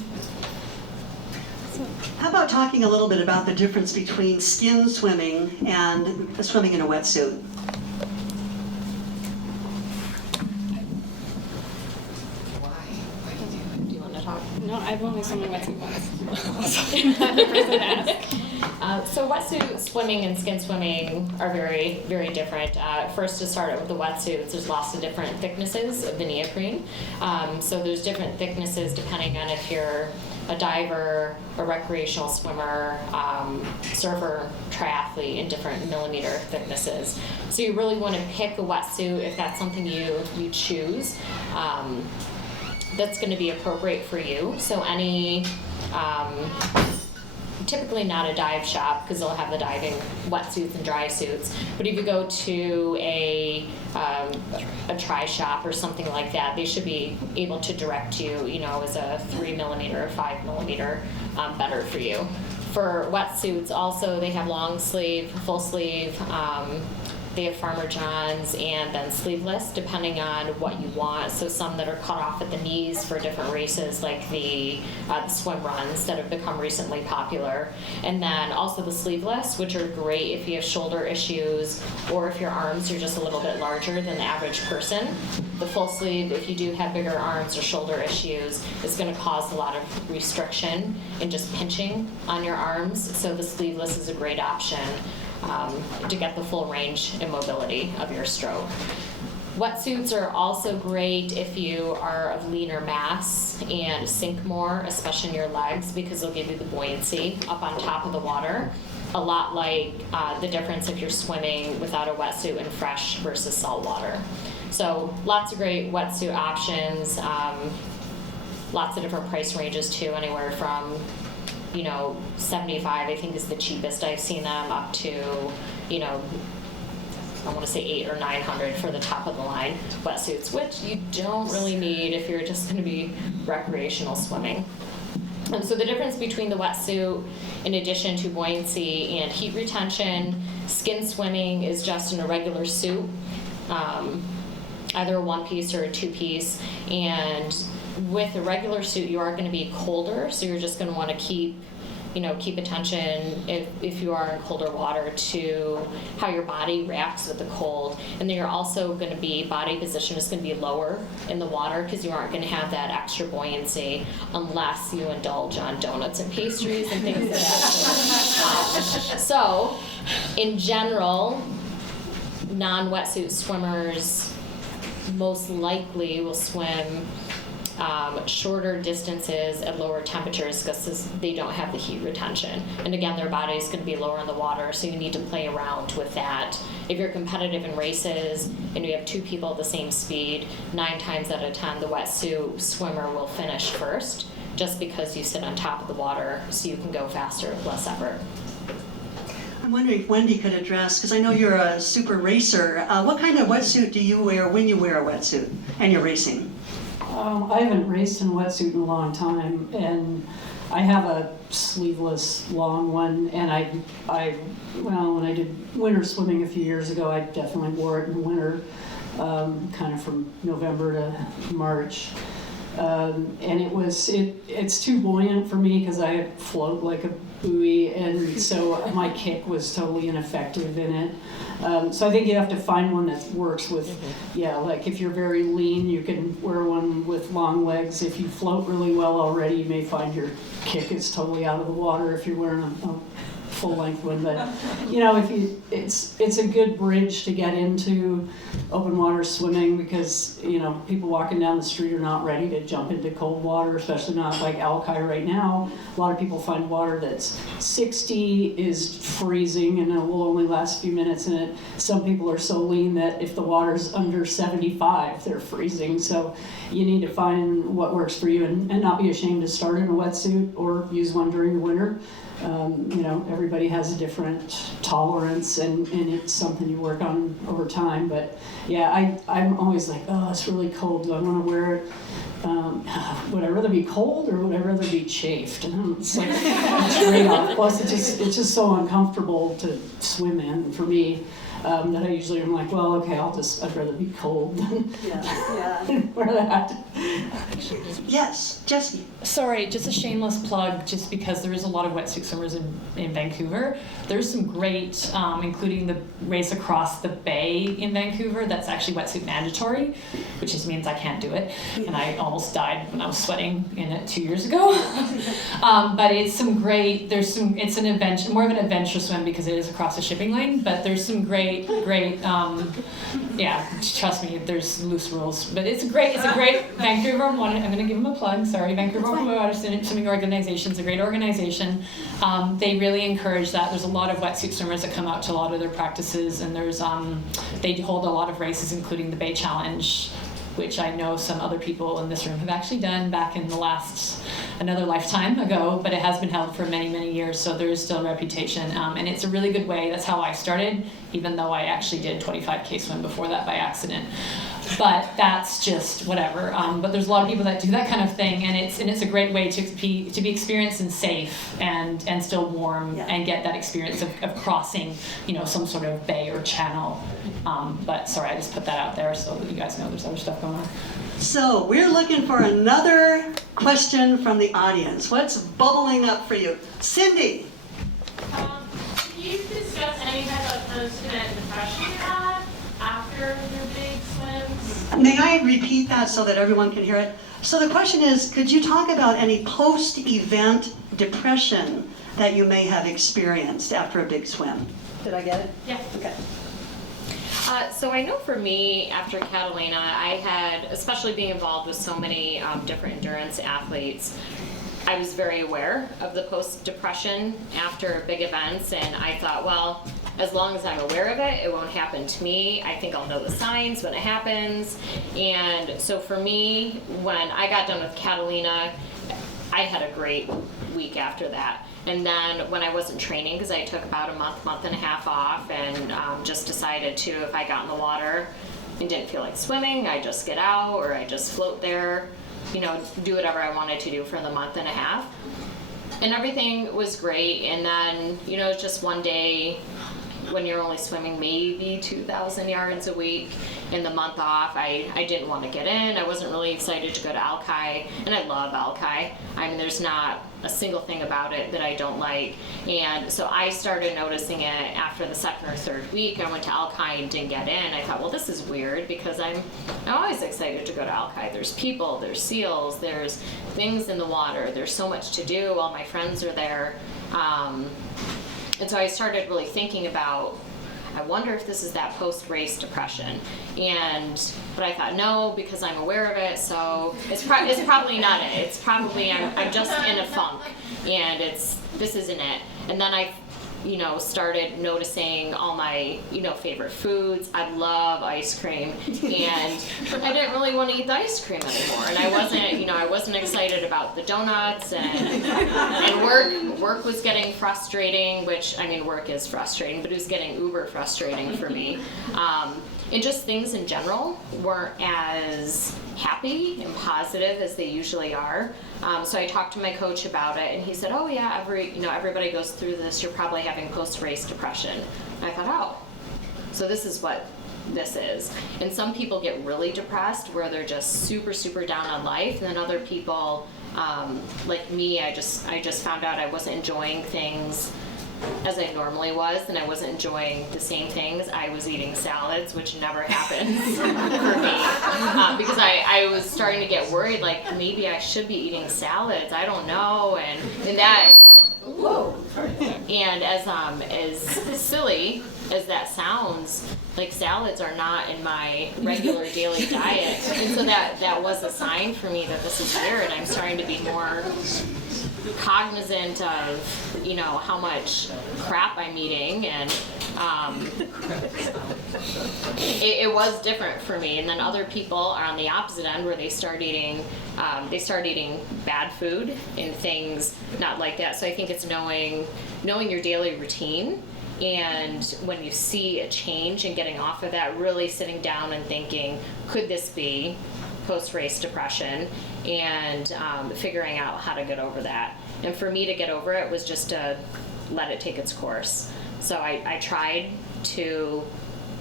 How about talking a little bit about the difference between skin swimming and swimming in a wetsuit? Why do you do it? Do you want to talk? No, I've only swum in wetsuit once. I'm not the person to ask. So wetsuit swimming and skin swimming are very, very different. First, to start out with the wetsuits, there's lots of different thicknesses of the neoprene. So there's different thicknesses depending on if you're a diver, a recreational swimmer, surfer, triathlete, in different millimeter thicknesses. So you really want to pick a wetsuit if that's something you choose. That's going to be appropriate for you. So any, typically not a dive shop because they'll have the diving wetsuits and dry suits. But if you go to a tri shop or something like that, they should be able to direct you, as a 3 millimeter or 5 millimeter better for you. For wetsuits, also they have long sleeve, full sleeve. They have Farmer John's and then sleeveless, depending on what you want. So some that are cut off at the knees for different races, like the swim runs that have become recently popular. And then also the sleeveless, which are great if you have shoulder issues or if your arms are just a little bit larger than the average person. The full sleeve, if you do have bigger arms or shoulder issues, is going to cause a lot of restriction and just pinching on your arms. So the sleeveless is a great option to get the full range and mobility of your stroke. Wetsuits are also great if you are of leaner mass and sink more, especially in your legs, because they'll give you the buoyancy up on top of the water. A lot like the difference if you're swimming without a wetsuit in fresh versus salt water. So lots of great wetsuit options, lots of different price ranges too, anywhere from 75 I think is the cheapest I've seen them, up to, I want to say 800 or 900 for the top of the line wetsuits, which you don't really need if you're just going to be recreational swimming. And so the difference between the wetsuit, in addition to buoyancy and heat retention, skin swimming is just in a regular suit, either a one-piece or a two-piece, and with a regular suit, you are going to be colder, so you're just going to want to keep attention if you are in colder water to how your body reacts with the cold. And then you're also going to be, body position is going to be lower in the water because you aren't going to have that extra buoyancy unless you indulge on donuts and pastries and things like that. So, in general, non-wetsuit swimmers most likely will swim shorter distances at lower temperatures because they don't have the heat retention. And again, their body is going to be lower in the water, so you need to play around with that. If you're competitive in races and you have two people at the same speed, 9 times out of 10 the wetsuit swimmer will finish first, just because you sit on top of the water so you can go faster with less effort. I'm wondering if Wendy could address, because I know you're a super racer, what kind of wetsuit do you wear when you wear a wetsuit and you're racing? I haven't raced in a wetsuit in a long time, and I have a sleeveless long one, and when I did winter swimming a few years ago, I definitely wore it in winter, kind of from November to March. And it's too buoyant for me because I float like a buoy, and so my kick was totally ineffective in it. So I think you have to find one that works with, like if you're very lean, you can wear one with long legs. If you float really well already, you may find your kick is totally out of the water if you're wearing a full-length one. But it's a good bridge to get into open water swimming because people walking down the street are not ready to jump into cold water, especially not like Alki right now. A lot of people find water that's 60 is freezing and it will only last a few minutes, and some people are so lean that if the water's under 75 they're freezing. So you need to find what works for you and not be ashamed to start in a wetsuit or use one during the winter. everybody has a different tolerance, and it's something you work on over time. But yeah, I'm always like, oh, it's really cold. Do I want to wear it? Would I rather be cold or would I rather be chafed? And it's like a trade-off. Plus, it's just so uncomfortable to swim in for me. That I usually am like, well, okay, I'd rather be cold than wear that. Yes, Jessie. Sorry, just a shameless plug, just because there is a lot of wetsuit swimmers in Vancouver. There's some great, including the race across the bay in Vancouver, that's actually wetsuit mandatory, which just means I can't do it. And I almost died when I was sweating in it 2 years ago. But it's it's an adventure, more of an adventure swim because it is across a shipping lane, but there's some great, yeah, trust me, there's loose rules, but it's a great Vancouver, I'm going to give them a plug, sorry, Vancouver Water Swimming Organization is a great organization. They really encourage that. There's a lot of wetsuit swimmers that come out to a lot of their practices, and there's they hold a lot of races, including the Bay Challenge, which I know some other people in this room have actually done back in another lifetime ago, but it has been held for many, many years, so there is still a reputation, and it's a really good way. That's how I started, even though I actually did 25K swim before that by accident. But that's just whatever. But there's a lot of people that do that kind of thing, and it's a great way to be experienced and safe and still warm and get that experience of crossing, some sort of bay or channel. But sorry, I just put that out there so that you guys know there's other stuff going on. So we're looking for another question from the audience. What's bubbling up for you? Cindy. Can you discuss any type of post-event depression you had after your big swims? May I repeat that so that everyone can hear it? So the question is, could you talk about any post-event depression that you may have experienced after a big swim? Did I get it? Yeah. Okay. So I know for me, after Catalina, I had, especially being involved with so many different endurance athletes, I was very aware of the post-depression after big events, and I thought, well, as long as I'm aware of it, it won't happen to me. I think I'll know the signs when it happens. And so for me, when I got done with Catalina, I had a great week after that. And then when I wasn't training, because I took about a month and a half off, and just decided to, if I got in the water and didn't feel like swimming, I just get out, or I just float there, do whatever I wanted to do for the month and a half. And everything was great. And then, it's just one day when you're only swimming maybe 2,000 yards a week in the month off, I didn't want to get in. I wasn't really excited to go to Alki, and I love Alki. I mean, there's not a single thing about it that I don't like. And so I started noticing it after the second or third week. I went to Alki and didn't get in. I thought, well, this is weird, because I'm always excited to go to Alki. There's people, there's seals, there's things in the water, there's so much to do. All my friends are there. And so I started really thinking about, I wonder if this is that post-race depression. But I thought, no, because I'm aware of it, so it's probably not it. It's probably I'm just in a funk, and this isn't it. And then I started noticing all my, favorite foods. I love ice cream, and I didn't really want to eat the ice cream anymore. And I wasn't excited about the donuts, and work was getting frustrating, which, work is frustrating, but it was getting uber frustrating for me. And just things in general weren't as happy and positive as they usually are. So I talked to my coach about it, and he said, oh yeah, everybody goes through this. You're probably having post-race depression. And I thought, oh, so this is what this is. And some people get really depressed, where they're just super, super down on life. And then other people, like me, I just found out I wasn't enjoying things as I normally was, and I wasn't enjoying the same things. I was eating salads, which never happens for me, because I was starting to get worried, like maybe I should be eating salads. I don't know, and that. Whoa. And as silly as that sounds, like salads are not in my regular daily diet, and so that was a sign for me that this is weird. And I'm starting to be more cognizant of how much crap I'm eating, and it was different for me. And then other people are on the opposite end where they start eating bad food and things not like that. So I think it's knowing your daily routine. And when you see a change and getting off of that, really sitting down and thinking, could this be post-race depression, and figuring out how to get over that. And for me to get over it was just to let it take its course. So I tried to,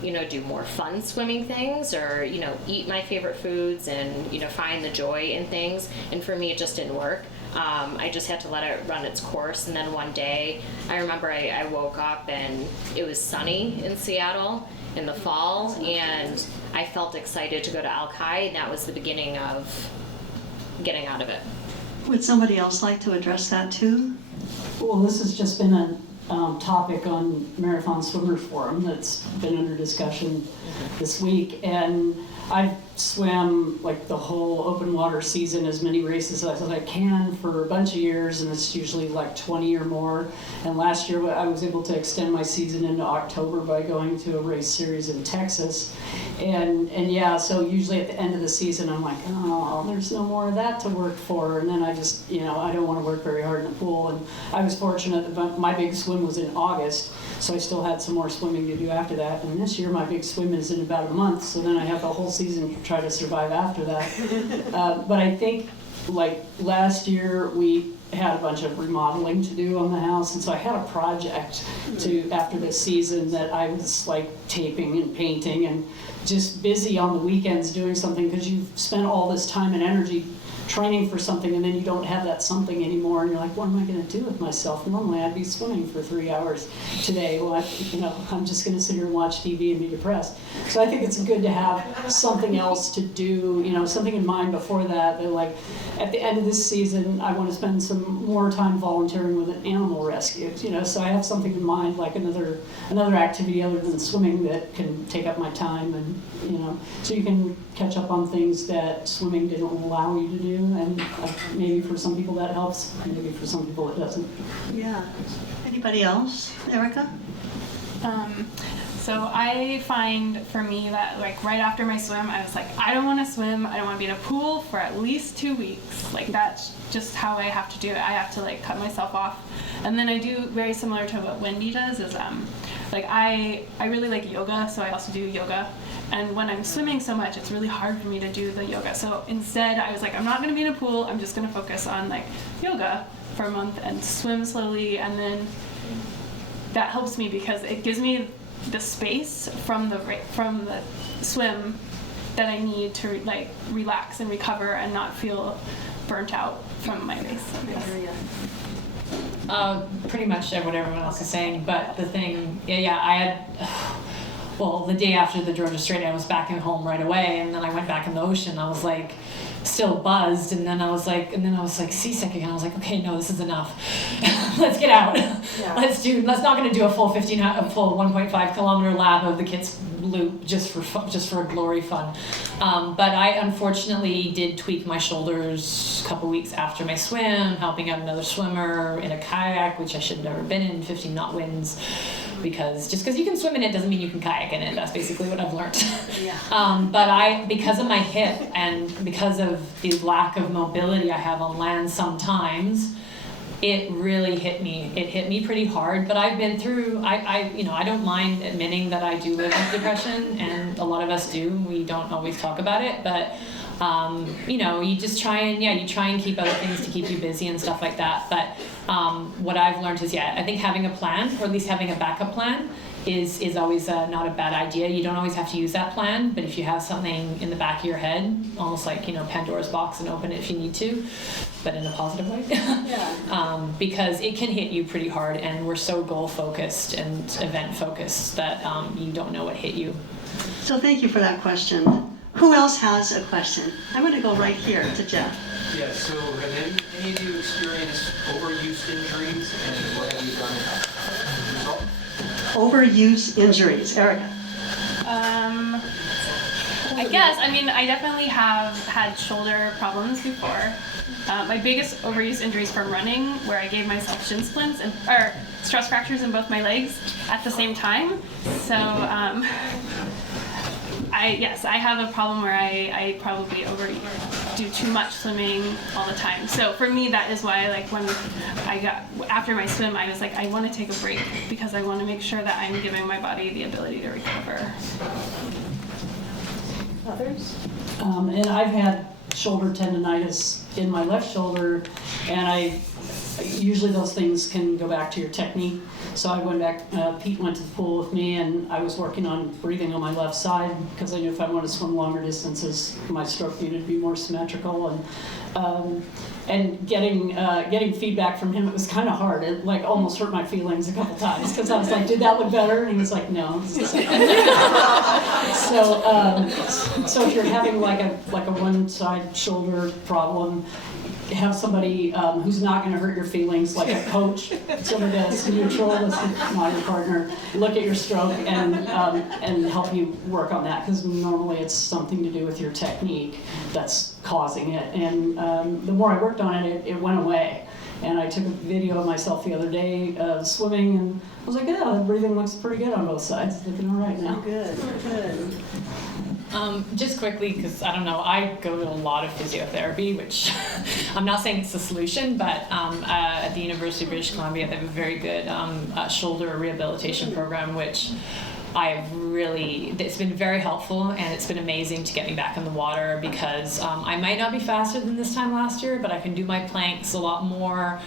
do more fun swimming things, or, eat my favorite foods and, find the joy in things. And for me, it just didn't work. I just had to let it run its course. And then one day, I remember I woke up and it was sunny in Seattle in the fall, and I felt excited to go to Alki, and that was the beginning of getting out of it. Would somebody else like to address that too? Well, this has just been a topic on Marathon Swimmers Forum that's been under discussion this week, and I've swam like the whole open water season, as many races as I can for a bunch of years, and it's usually like 20 or more. And last year I was able to extend my season into October by going to a race series in Texas. And yeah, so usually at the end of the season I'm like, oh, there's no more of that to work for. And then I just, I don't want to work very hard in the pool. And I was fortunate that my big swim was in August, so I still had some more swimming to do after that. And this year my big swim is in about a month, so then I have the whole season to try to survive after that. But I think, like last year, we had a bunch of remodeling to do on the house, and so I had a project after this season that I was like taping and painting and just busy on the weekends doing something, because you've spent all this time and energy training for something, and then you don't have that something anymore, and you're like, what am I going to do with myself? Normally I'd be swimming for 3 hours today. Well, I'm just going to sit here and watch TV and be depressed. So I think it's good to have something else to do, something in mind before that. They're like, at the end of this season, I want to spend some more time volunteering with an animal rescue, so I have something in mind, like another activity other than swimming that can take up my time, and so you can catch up on things that swimming didn't allow you to do. And maybe for some people that helps, maybe for some people it doesn't. Yeah. Anybody else? Erica? So I find for me that like right after my swim, I was like, I don't want to swim. I don't want to be in a pool for at least 2 weeks. Like that's just how I have to do it. I have to like cut myself off. And then I do very similar to what Wendy does is like I really like yoga, so I also do yoga. And when I'm swimming so much, it's really hard for me to do the yoga. So instead, I was like, I'm not going to be in a pool. I'm just going to focus on like yoga for a month and swim slowly. And then that helps me because it gives me the space from the swim that I need to like relax and recover and not feel burnt out from my race. Pretty much what everyone else is saying, but the thing, I had. Well, the day after the Georgia Strait, I was back at home right away, and then I went back in the ocean. I was like, still buzzed, and then I was like seasick again. I was like, okay, no, this is enough. Let's get out. Yeah. Let's not going to do a full 1.5 kilometer lap of the kids loop just for glory fun. But I unfortunately did tweak my shoulders a couple weeks after my swim, helping out another swimmer in a kayak, which I should have never been in, 15 knot winds. Because just because you can swim in it doesn't mean you can kayak in it. That's basically what I've learned. Yeah. But because of my hip and because of the lack of mobility I have on land sometimes, it really hit me. It hit me pretty hard. But I've been through. I don't mind admitting that I do live with depression, and a lot of us do. We don't always talk about it, but. You just try and keep other things to keep you busy and stuff like that. But what I've learned is, I think having a plan, or at least having a backup plan, is always not a bad idea. You don't always have to use that plan, but if you have something in the back of your head, almost like Pandora's box, and open it if you need to, but in a positive way. Yeah. Because it can hit you pretty hard, and we're so goal focused and event focused that you don't know what hit you. So thank you for that question. Who else has a question? I'm going to go right here to Jeff. Yeah, so have any of you experienced overuse injuries, and what have you done as a result? Overuse injuries. Erica? I guess, I definitely have had shoulder problems before. My biggest overuse injuries from running, where I gave myself shin splints or stress fractures in both my legs at the same time. So Yes, I have a problem where I probably do too much swimming all the time. So for me, that is why, like, when after my swim, I was like, I want to take a break because I want to make sure that I'm giving my body the ability to recover. Others? And I've had shoulder tendonitis in my left shoulder, and usually those things can go back to your technique. So I went back, Pete went to the pool with me, and I was working on breathing on my left side because I knew if I wanted to swim longer distances, my stroke needed to be more symmetrical. And getting feedback from him, it was kind of hard. It like almost hurt my feelings a couple times because I was like, "Did that look better?" And he was like, "No." So if you're having like a one side shoulder problem, have somebody who's not going to hurt your feelings, like a coach, somebody that's neutral, that's not your partner, look at your stroke and help you work on that, because normally it's something to do with your technique that's causing it. And the more I worked on it, it went away. And I took a video of myself the other day swimming, and I was like, yeah, the breathing looks pretty good on both sides. It's looking all right now. Good, good. Just quickly, because I don't know, I go to a lot of physiotherapy, which I'm not saying it's the solution, but at the University of British Columbia, they have a very good shoulder rehabilitation program, which it's been very helpful, and it's been amazing to get me back in the water because I might not be faster than this time last year, but I can do my planks a lot more.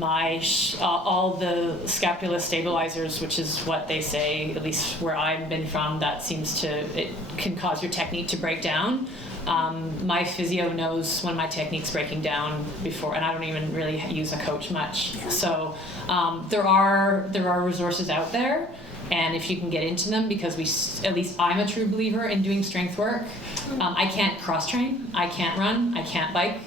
All the scapula stabilizers, which is what they say, at least where I've been from, it can cause your technique to break down. My physio knows when my technique's breaking down before, and I don't even really use a coach much. So there are resources out there, and if you can get into them, because at least I'm a true believer in doing strength work. I can't cross train, I can't run, I can't bike,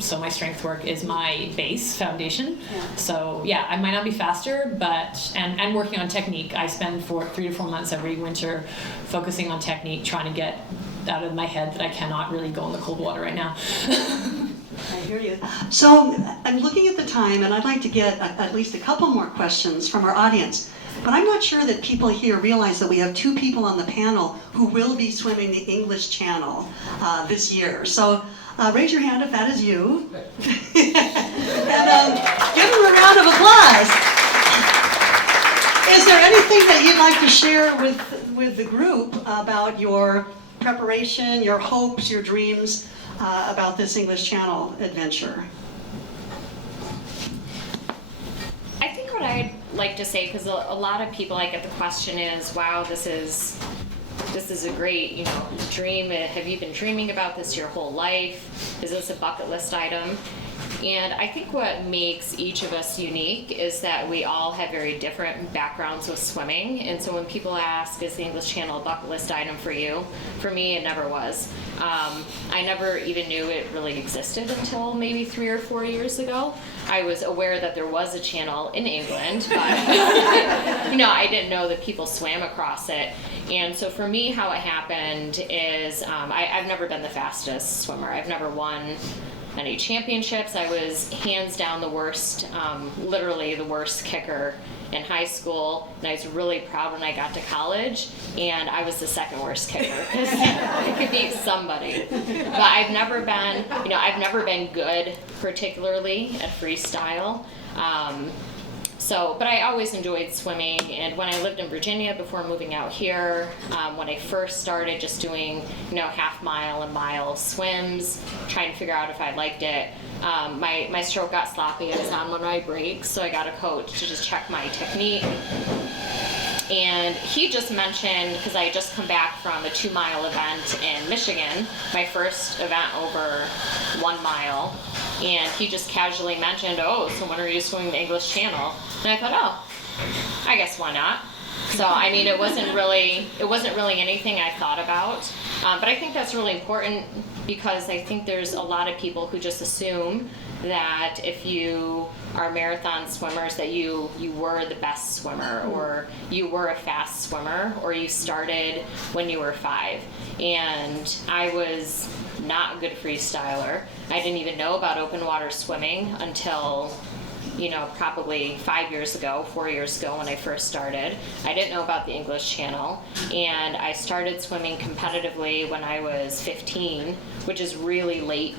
so my strength work is my base foundation. So yeah, I might not be faster, but and working on technique. I spend 3 to 4 months every winter focusing on technique, trying to get out of my head that I cannot really go in the cold water right now. I hear you. So I'm looking at the time, and I'd like to get at least a couple more questions from our audience. But I'm not sure that people here realize that we have 2 people on the panel who will be swimming the English Channel this year. So raise your hand if that is you. And give them a round of applause. Is there anything that you'd like to share with the group about your preparation, your hopes, your dreams about this English Channel adventure? I think what I'd like to say, because a lot of people, I get the question is, wow, this is a great, dream. Have you been dreaming about this your whole life? Is this a bucket list item? And I think what makes each of us unique is that we all have very different backgrounds with swimming. And so when people ask, is the English Channel a bucket list item for you? For me, it never was. I never even knew it really existed until maybe 3 or 4 years ago. I was aware that there was a channel in England, but I didn't know that people swam across it. And so for me, how it happened is I've never been the fastest swimmer. I've never won any championships. I was hands down the worst, literally the worst kicker in high school, and I was really proud when I got to college, and I was the second worst kicker because I could beat somebody. But I've never been good, particularly at freestyle. But I always enjoyed swimming, and when I lived in Virginia before moving out here, when I first started just doing, half-mile and mile swims, trying to figure out if I liked it, my stroke got sloppy. I was on one of my breaks, so I got a coach to just check my technique. And he just mentioned, because I had just come back from a 2-mile event in Michigan, my first event over 1 mile, and he just casually mentioned, oh, so when are you swimming the English Channel? And I thought, oh, I guess why not? So, it wasn't really anything I thought about, but I think that's really important, because I think there's a lot of people who just assume that if you are marathon swimmers that you were the best swimmer, or you were a fast swimmer, or you started when you were 5. And I was not a good freestyler. I didn't even know about open water swimming until probably 5 years ago, 4 years ago when I first started. I didn't know about the English Channel, and I started swimming competitively when I was 15, which is really late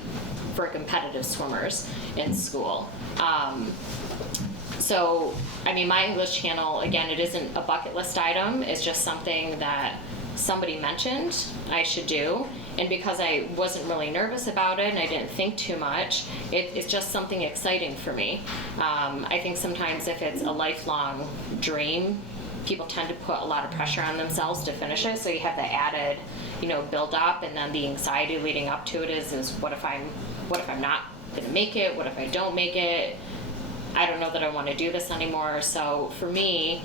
for competitive swimmers in school. So, my English Channel, again, it isn't a bucket list item. It's just something that somebody mentioned I should do. And because I wasn't really nervous about it and I didn't think too much, it's just something exciting for me. I think sometimes if it's a lifelong dream, people tend to put a lot of pressure on themselves to finish it. So you have the added, build up, and then the anxiety leading up to it is what if I'm not gonna make it? What if I don't make it? I don't know that I want to do this anymore. So for me,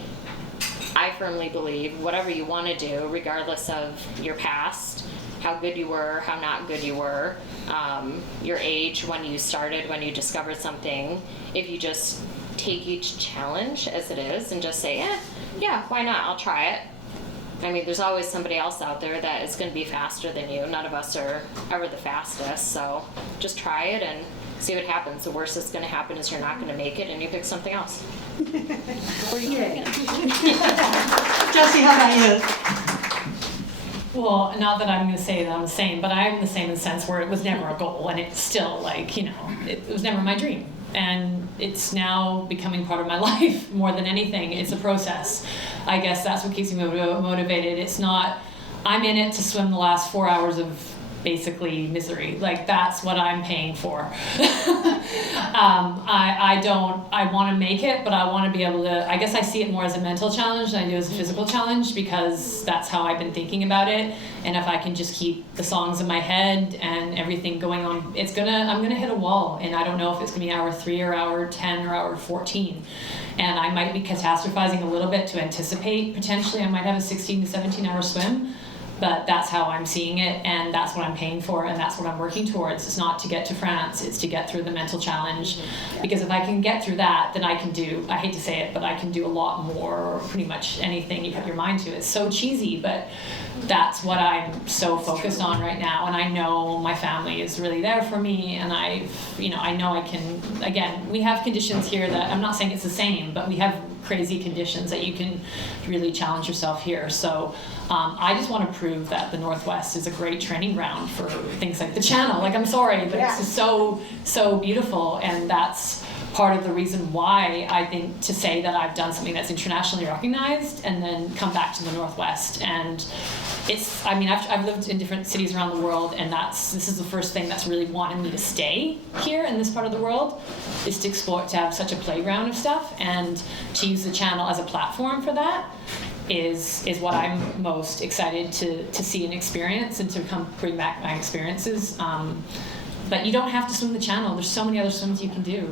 I firmly believe whatever you want to do, regardless of your past, how good you were, how not good you were, your age, when you started, when you discovered something, if you just take each challenge as it is and just say, yeah, why not? I'll try it. There's always somebody else out there that is going to be faster than you. None of us are ever the fastest, so just try it and see what happens. The worst that's going to happen is you're not going to make it and you pick something else. Or you can. Jessie, how about you? Well, not that I'm going to say that I'm the same, but I am the same in the sense where it was never a goal, and it's still it was never my dream. And it's now becoming part of my life more than anything. It's a process. I guess that's what keeps me motivated. It's not, I'm in it to swim the last 4 hours of basically misery. That's what I'm paying for. I want to make it, but I want to be able to, I guess I see it more as a mental challenge than I do as a physical challenge, because that's how I've been thinking about it. And if I can just keep the songs in my head and everything going on, I'm gonna hit a wall, and I don't know if it's gonna be hour 3 or hour 10 or hour 14. And I might be catastrophizing a little bit to anticipate, potentially I might have a 16 to 17 hour swim. But that's how I'm seeing it, and that's what I'm paying for, and that's what I'm working towards. It's not to get to France, it's to get through the mental challenge. Because if I can get through that, then I can do, I hate to say it, but I can do a lot more, or pretty much anything you put your mind to. It's so cheesy, but that's what I'm so focused on right now. And I know my family is really there for me, and I know I can, again, we have conditions here that, I'm not saying it's the same, but we have crazy conditions that you can really challenge yourself here. So I just want to prove that the Northwest is a great training ground for things like the Channel. I'm sorry, but it's just so beautiful, and that's part of the reason why I think to say that I've done something that's internationally recognized and then come back to the Northwest. And it's, I've lived in different cities around the world, and this is the first thing that's really wanted me to stay here in this part of the world, is to explore, to have such a playground of stuff, and to use the Channel as a platform for that is what I'm most excited to see and experience, and to bring back my experiences. But you don't have to swim the Channel. There's so many other swims you can do,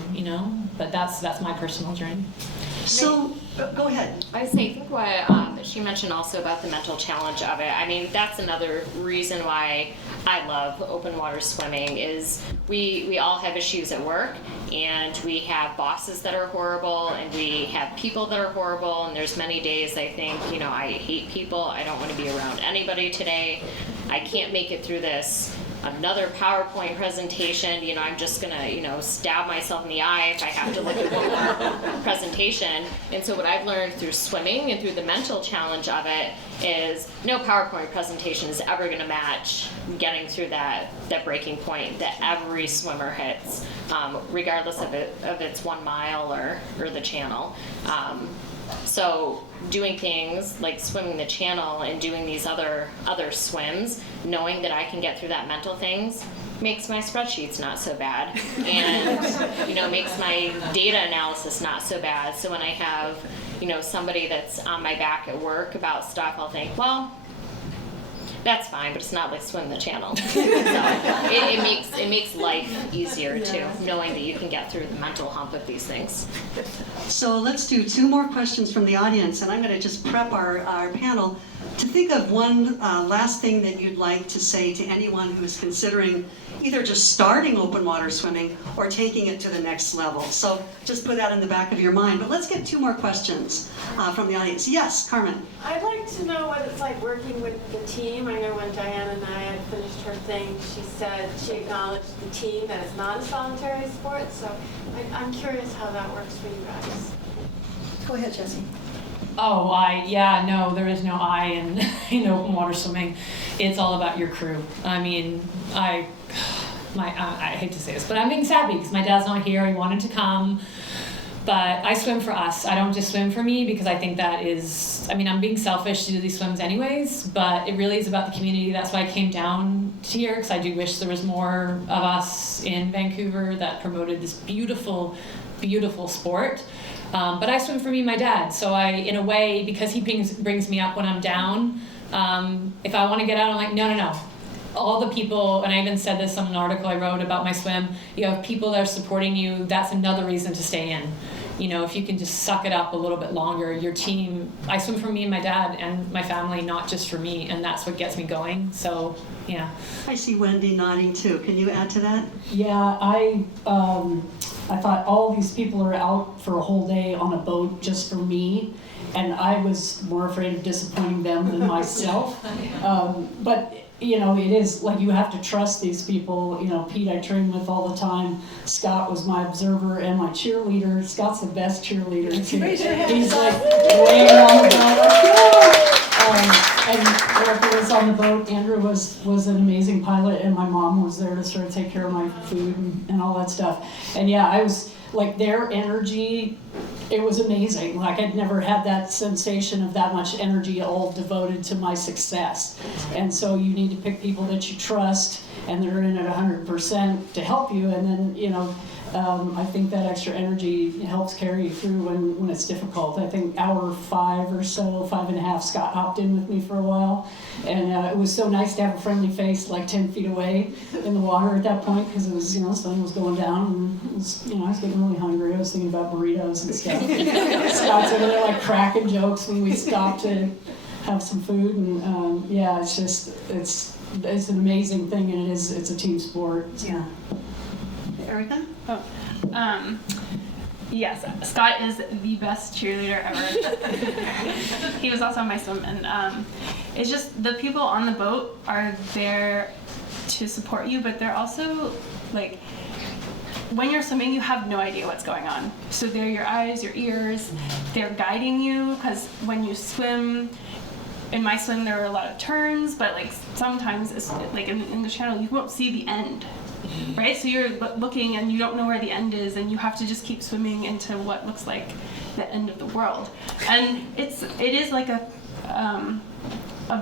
but that's my personal journey. So, go ahead. I think what she mentioned also about the mental challenge of it. That's another reason why I love open water swimming is we all have issues at work, and we have bosses that are horrible, and we have people that are horrible, and there's many days I think, I hate people, I don't want to be around anybody today, I can't make it through this. Another PowerPoint presentation, I'm just gonna, stab myself in the eye if I have to look at one more presentation. And so what I've learned through swimming and through the mental challenge of it is no PowerPoint presentation is ever gonna match getting through that breaking point that every swimmer hits, regardless of it's 1 mile or the Channel. So doing things like swimming the Channel and doing these other swims, knowing that I can get through that mental things, makes my spreadsheets not so bad, and makes my data analysis not so bad. So when I have somebody that's on my back at work about stuff, I'll think, well, that's fine, but it's not like swim the Channel. So it makes life easier too, knowing that you can get through the mental hump of these things. So let's do 2 more questions from the audience, and I'm going to just prep our panel to think of one last thing that you'd like to say to anyone who's considering either just starting open water swimming or taking it to the next level. So just put that in the back of your mind. But let's get 2 more questions from the audience. Yes, Carmen. I'd like to know what it's like working with the team. I know when Diane and I had finished her thing, she said she acknowledged the team, that it's not a solitary sport. So I'm curious how that works for you guys. Go ahead, Jessie. Oh, no, there is no I in open water swimming. It's all about your crew. I mean, I hate to say this, but I'm being sad because my dad's not here. He wanted to come, but I swim for us. I don't just swim for me because I think that is, I mean, I'm being selfish to do these swims anyways, but it really is about the community. That's why I came down here, because I do wish there was more of us in Vancouver that promoted this beautiful, beautiful sport. But I swim for me and my dad, so in a way, because he brings me up when I'm down, if I want to get out, I'm like, no. All the people, and I even said this on an article I wrote about my swim, you have people that are supporting you, that's another reason to stay in. You know, if you can just suck it up a little bit longer, your team, I swim for me and my dad and my family, not just for me, and that's what gets me going, so, yeah. I see Wendy nodding too. Can you add to that? Yeah, I thought all these people are out for a whole day on a boat just for me, and I was more afraid of disappointing them than myself. But you know, it is like you have to trust these people. You know, Pete I train with all the time. Scott was my observer and my cheerleader. Scott's the best cheerleader. He's like laying on the boat. And Erica was on the boat. Andrew was an amazing pilot, and my mom was there to sort of take care of my food and all that stuff. And yeah, I was like, their energy, it was amazing. Like, I'd never had that sensation of that much energy all devoted to my success. And so you need to pick people that you trust, and they're in at 100% to help you. And then, you know, I think that extra energy helps carry you through when it's difficult. I think hour 5 or so, 5.5, Scott hopped in with me for a while. And it was so nice to have a friendly face like 10 feet away in the water at that point, because it was, you know, the sun was going down, and it was, you know, I was getting really hungry. I was thinking about burritos and stuff. Scott's over there like cracking jokes when we stopped to have some food. And yeah, it's just, it's an amazing thing, and it's a team sport. Yeah. Erica? Yes, Scott is the best cheerleader ever. He was also on my swim, and it's just the people on the boat are there to support you, but they're also like, when you're swimming, you have no idea what's going on. So they're your eyes, your ears, they're guiding you, because when you swim, in my swim there are a lot of turns, but like sometimes it's like in the channel you won't see the end. Right, so you're looking and you don't know where the end is, and you have to just keep swimming into what looks like the end of the world. And it is like a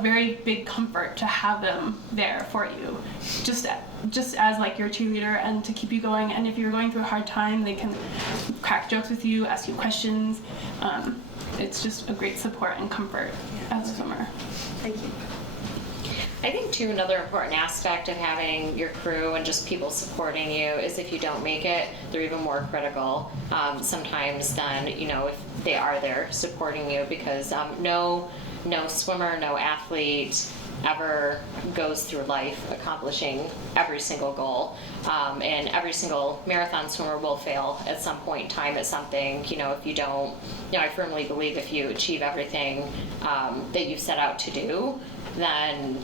very big comfort to have them there for you, just as like your cheerleader, and to keep you going. And if you're going through a hard time, they can crack jokes with you, ask you questions. It's just a great support and comfort as a swimmer. Thank you. I think too, another important aspect of having your crew and just people supporting you is if you don't make it, they're even more critical sometimes than, you know, if they are there supporting you, because no swimmer, no athlete ever goes through life accomplishing every single goal, and every single marathon swimmer will fail at some point in time at something. You know, if you don't, you know, I firmly believe if you achieve everything that you've set out to do, then,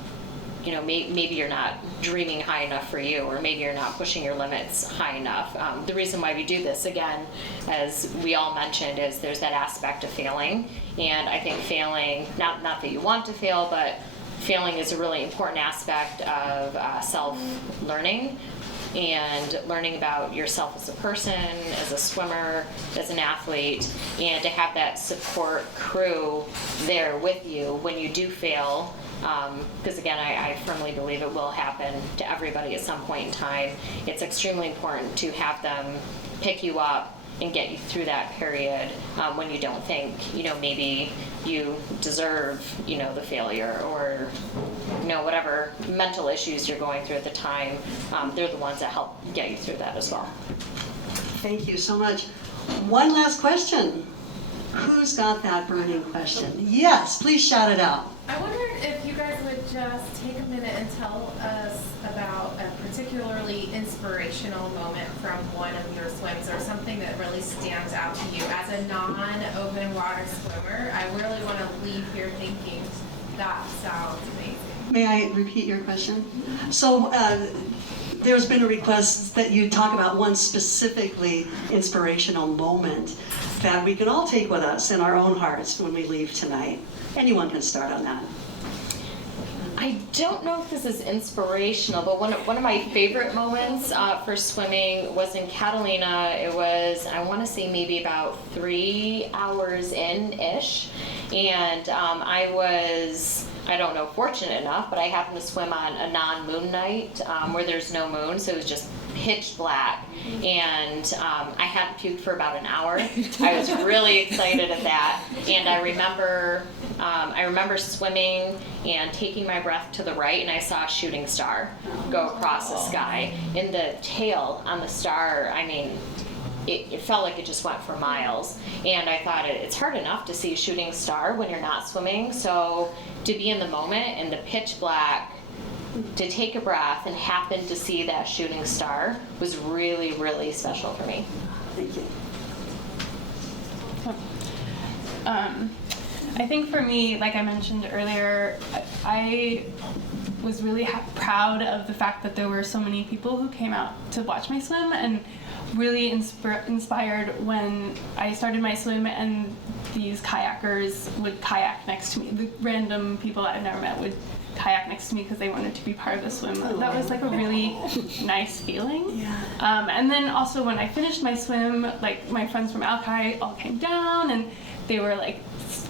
you know, maybe you're not dreaming high enough for you, or maybe you're not pushing your limits high enough. The reason why we do this, again, as we all mentioned, is there's that aspect of failing. And I think failing, not that you want to fail, but failing is a really important aspect of self-learning, and learning about yourself as a person, as a swimmer, as an athlete, and to have that support crew there with you when you do fail. Because again, I firmly believe it will happen to everybody at some point in time. It's extremely important to have them pick you up and get you through that period when you don't think, you know, maybe you deserve, you know, the failure, or, you know, whatever mental issues you're going through at the time. They're the ones that help get you through that as well. Thank you so much. One last question. Who's got that burning question? Yes, please shout it out. I wondered if you guys would just take a minute and tell us about a particularly inspirational moment from one of your swims, or something that really stands out to you as a non-open water swimmer. I really want to leave here thinking that sounds amazing. May I repeat your question? So there's been a request that you talk about one specifically inspirational moment that we can all take with us in our own hearts when we leave tonight. Anyone can start on that. I don't know if this is inspirational, but one of my favorite moments for swimming was in Catalina. It was, I want to say maybe about 3 hours in-ish, and I was, I don't know, fortunate enough, but I happened to swim on a non-moon night where there's no moon, so it was just pitch black, and I hadn't puked for about an hour. I was really excited at that, and I remember swimming and taking my breath to the right, and I saw a shooting star go across the sky. In the tail on the star, I mean, it felt like it just went for miles, and I thought it's hard enough to see a shooting star when you're not swimming, so to be in the moment in the pitch black, to take a breath and happen to see that shooting star was really, really special for me. Thank you. I think for me, like I mentioned earlier, I was really proud of the fact that there were so many people who came out to watch my swim, and really inspired when I started my swim and these kayakers would kayak next to me. The random people that I've never met would kayak next to me because they wanted to be part of the swim. That was like a really nice feeling. Yeah. And then also when I finished my swim, like my friends from Alki all came down and they were like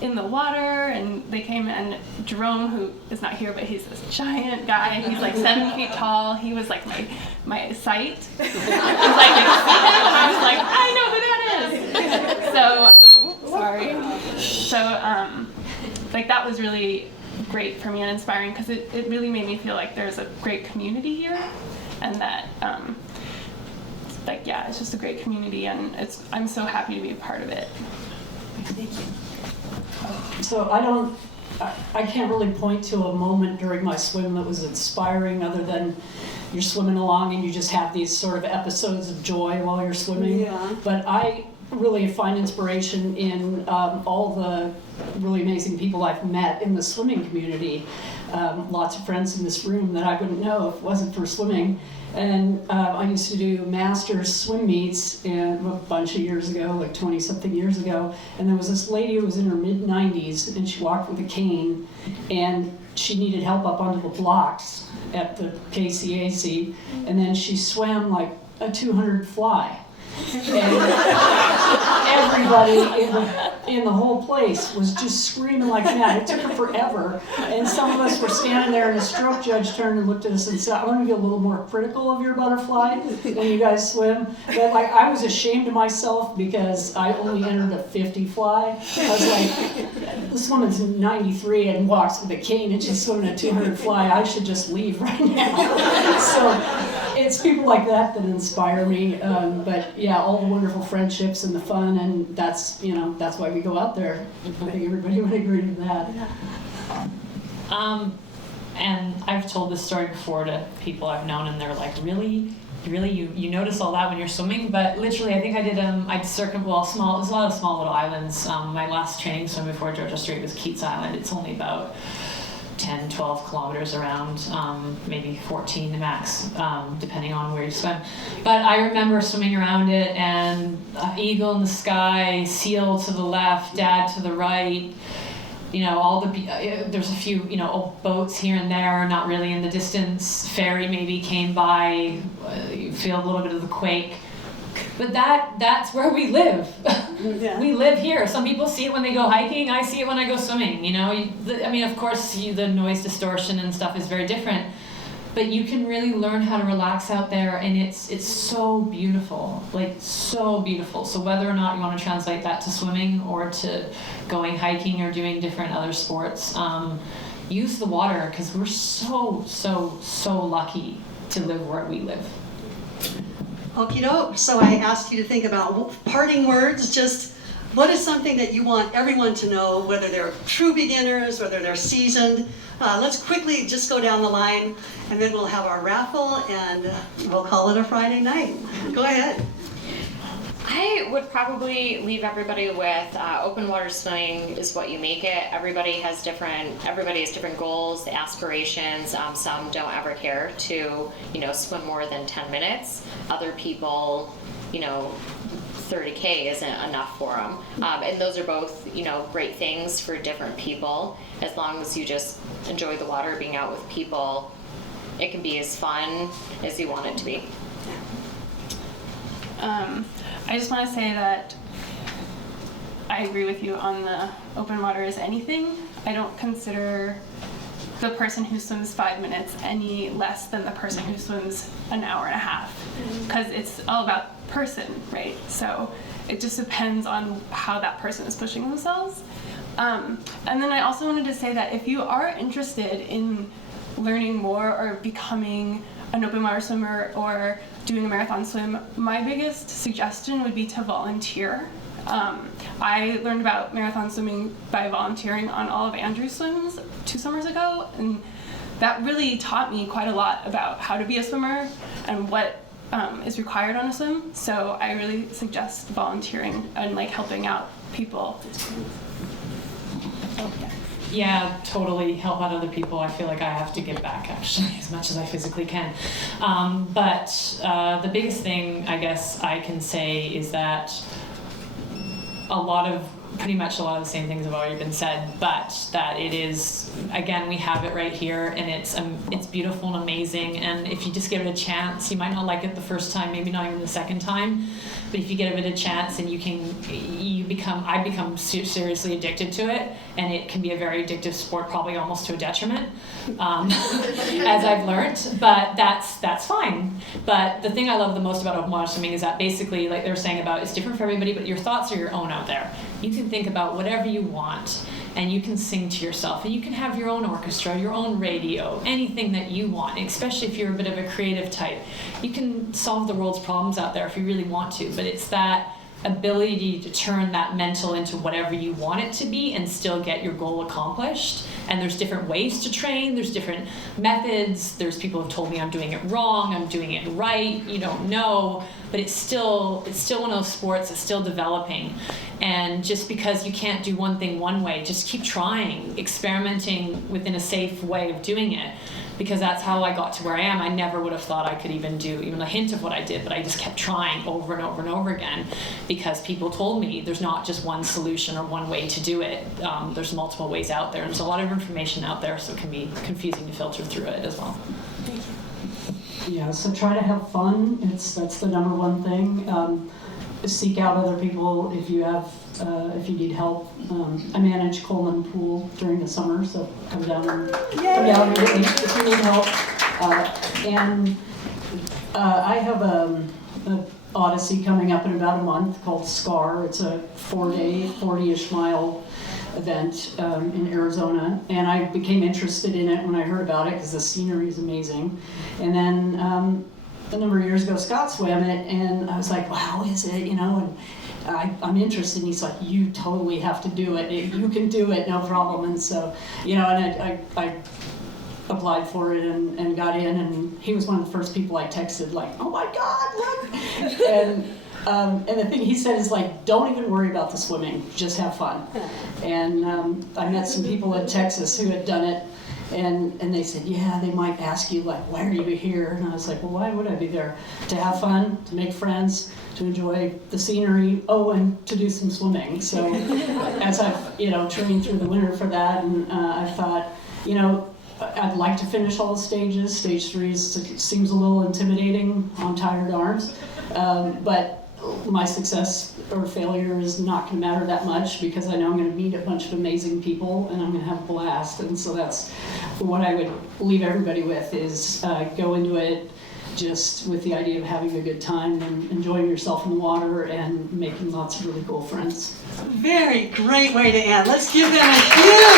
in the water, and they came, and Jerome, who is not here, but he's this giant guy, he's like 7 feet tall, he was like my sight. I was like, I know who that is. So, sorry. So, like that was really great for me and inspiring, because it really made me feel like there's a great community here, and that, like, yeah, it's just a great community, and I'm so happy to be a part of it. Thank you. So I can't really point to a moment during my swim that was inspiring, other than you're swimming along and you just have these sort of episodes of joy while you're swimming. Yeah. But I really find inspiration in all the really amazing people I've met in the swimming community. Lots of friends in this room that I wouldn't know if it wasn't for swimming. And I used to do masters swim meets a bunch of years ago, like 20-something years ago. And there was this lady who was in her mid-90s, and she walked with a cane, and she needed help up onto the blocks at the KCAC. And then she swam like a 200 fly. And everybody in the whole place was just screaming like mad. It took her forever. And some of us were standing there, and the stroke judge turned and looked at us and said, I want to be a little more critical of your butterfly when you guys swim. But like, I was ashamed of myself because I only entered a 50 fly. I was like, this woman's 93 and walks with a cane, and she's swimming a 200 fly. I should just leave right now. So it's people like that inspire me. But yeah, all the wonderful friendships and the fun, and that's why we go out there. I think everybody would agree to that. And I've told this story before to people I've known, and they're like, really, you notice all that when you're swimming? But literally, I think I did there's a lot of small little islands. My last training swim before Georgia Strait was Keats Island. It's only about 10, 12 kilometers around, maybe 14 the max, depending on where you swim. But I remember swimming around it, and eagle in the sky, seal to the left, dad to the right, there's a few, old boats here and there, not really in the distance, ferry maybe came by, you feel a little bit of the quake. But that's where we live. Yeah. We live here. Some people see it when they go hiking. I see it when I go swimming. Of course, the noise distortion and stuff is very different. But you can really learn how to relax out there, and it's so beautiful, like so beautiful. So whether or not you want to translate that to swimming or to going hiking or doing different other sports, use the water, because we're so lucky to live where we live. Okie doke. So I asked you to think about parting words. Just what is something that you want everyone to know, whether they're true beginners, whether they're seasoned. Let's quickly just go down the line, and then we'll have our raffle, and we'll call it a Friday night. Go ahead. I would probably leave everybody with open water swimming is what you make it. Everybody has different goals, aspirations. Some don't ever care to, swim more than 10 minutes. Other people, 30K isn't enough for them. And those are both, great things for different people. As long as you just enjoy the water, being out with people, it can be as fun as you want it to be. I just want to say that I agree with you on the open water is anything. I don't consider the person who swims 5 minutes any less than the person who swims an hour and a half, because it's all about person, right? So it just depends on how that person is pushing themselves. And then I also wanted to say that if you are interested in learning more or becoming an open water swimmer or doing a marathon swim, my biggest suggestion would be to volunteer. I learned about marathon swimming by volunteering on all of Andrew's swims 2 summers ago, and that really taught me quite a lot about how to be a swimmer and what is required on a swim. So I really suggest volunteering and helping out people. Oh, yeah. Yeah, totally help out other people. I feel like I have to give back, actually, as much as I physically can. But the biggest thing I guess I can say is that pretty much a lot of the same things have already been said, but that it is, again, we have it right here, and it's beautiful and amazing. And if you just give it a chance, you might not like it the first time, maybe not even the second time, but if you give it a chance, and I become seriously addicted to it, and it can be a very addictive sport, probably almost to a detriment, as I've learned. But that's fine. But the thing I love the most about open water swimming is that basically, like they were saying about, it's different for everybody, but your thoughts are your own out there. You can think about whatever you want, and you can sing to yourself, and you can have your own orchestra, your own radio, anything that you want, especially if you're a bit of a creative type. You can solve the world's problems out there if you really want to, but it's that ability to turn that mental into whatever you want it to be and still get your goal accomplished. And there's different ways to train, there's different methods, there's people who've told me I'm doing it wrong, I'm doing it right, you don't know, but it's still one of those sports that's still developing. And just because you can't do one thing one way, just keep trying, experimenting within a safe way of doing it. Because that's how I got to where I am. I never would have thought I could even do even a hint of what I did, but I just kept trying over and over and over again because people told me there's not just one solution or one way to do it. There's multiple ways out there. There's a lot of information out there, so it can be confusing to filter through it as well. Yeah, so try to have fun. That's the number one thing. Seek out other people if you need help. I manage Coleman Pool during the summer, so come down and if you need help. And I have a Odyssey coming up in about a month called SCAR. It's a 4-day, 40-ish mile event in Arizona, and I became interested in it when I heard about it because the scenery is amazing. And then a number of years ago, Scott swam it, and I was like, well, how is it, and I'm interested, and he's like, you totally have to do it, you can do it, no problem. And so, and I applied for it and got in, and he was one of the first people I texted, like, oh my God, look! And the thing he said is like, don't even worry about the swimming, just have fun. And I met some people in Texas who had done it, and they said, yeah, they might ask you, like, why are you here? And I was like, well, why would I be there? To have fun, to make friends, to enjoy the scenery, and to do some swimming. So as I've, trained through the winter for that, and I thought, I'd like to finish all the stages. Stage 3 seems a little intimidating on tired arms, but my success or failure is not going to matter that much because I know I'm going to meet a bunch of amazing people and I'm going to have a blast. And so that's what I would leave everybody with is go into it just with the idea of having a good time and enjoying yourself in the water and making lots of really cool friends. Very great way to end. Let's give them a huge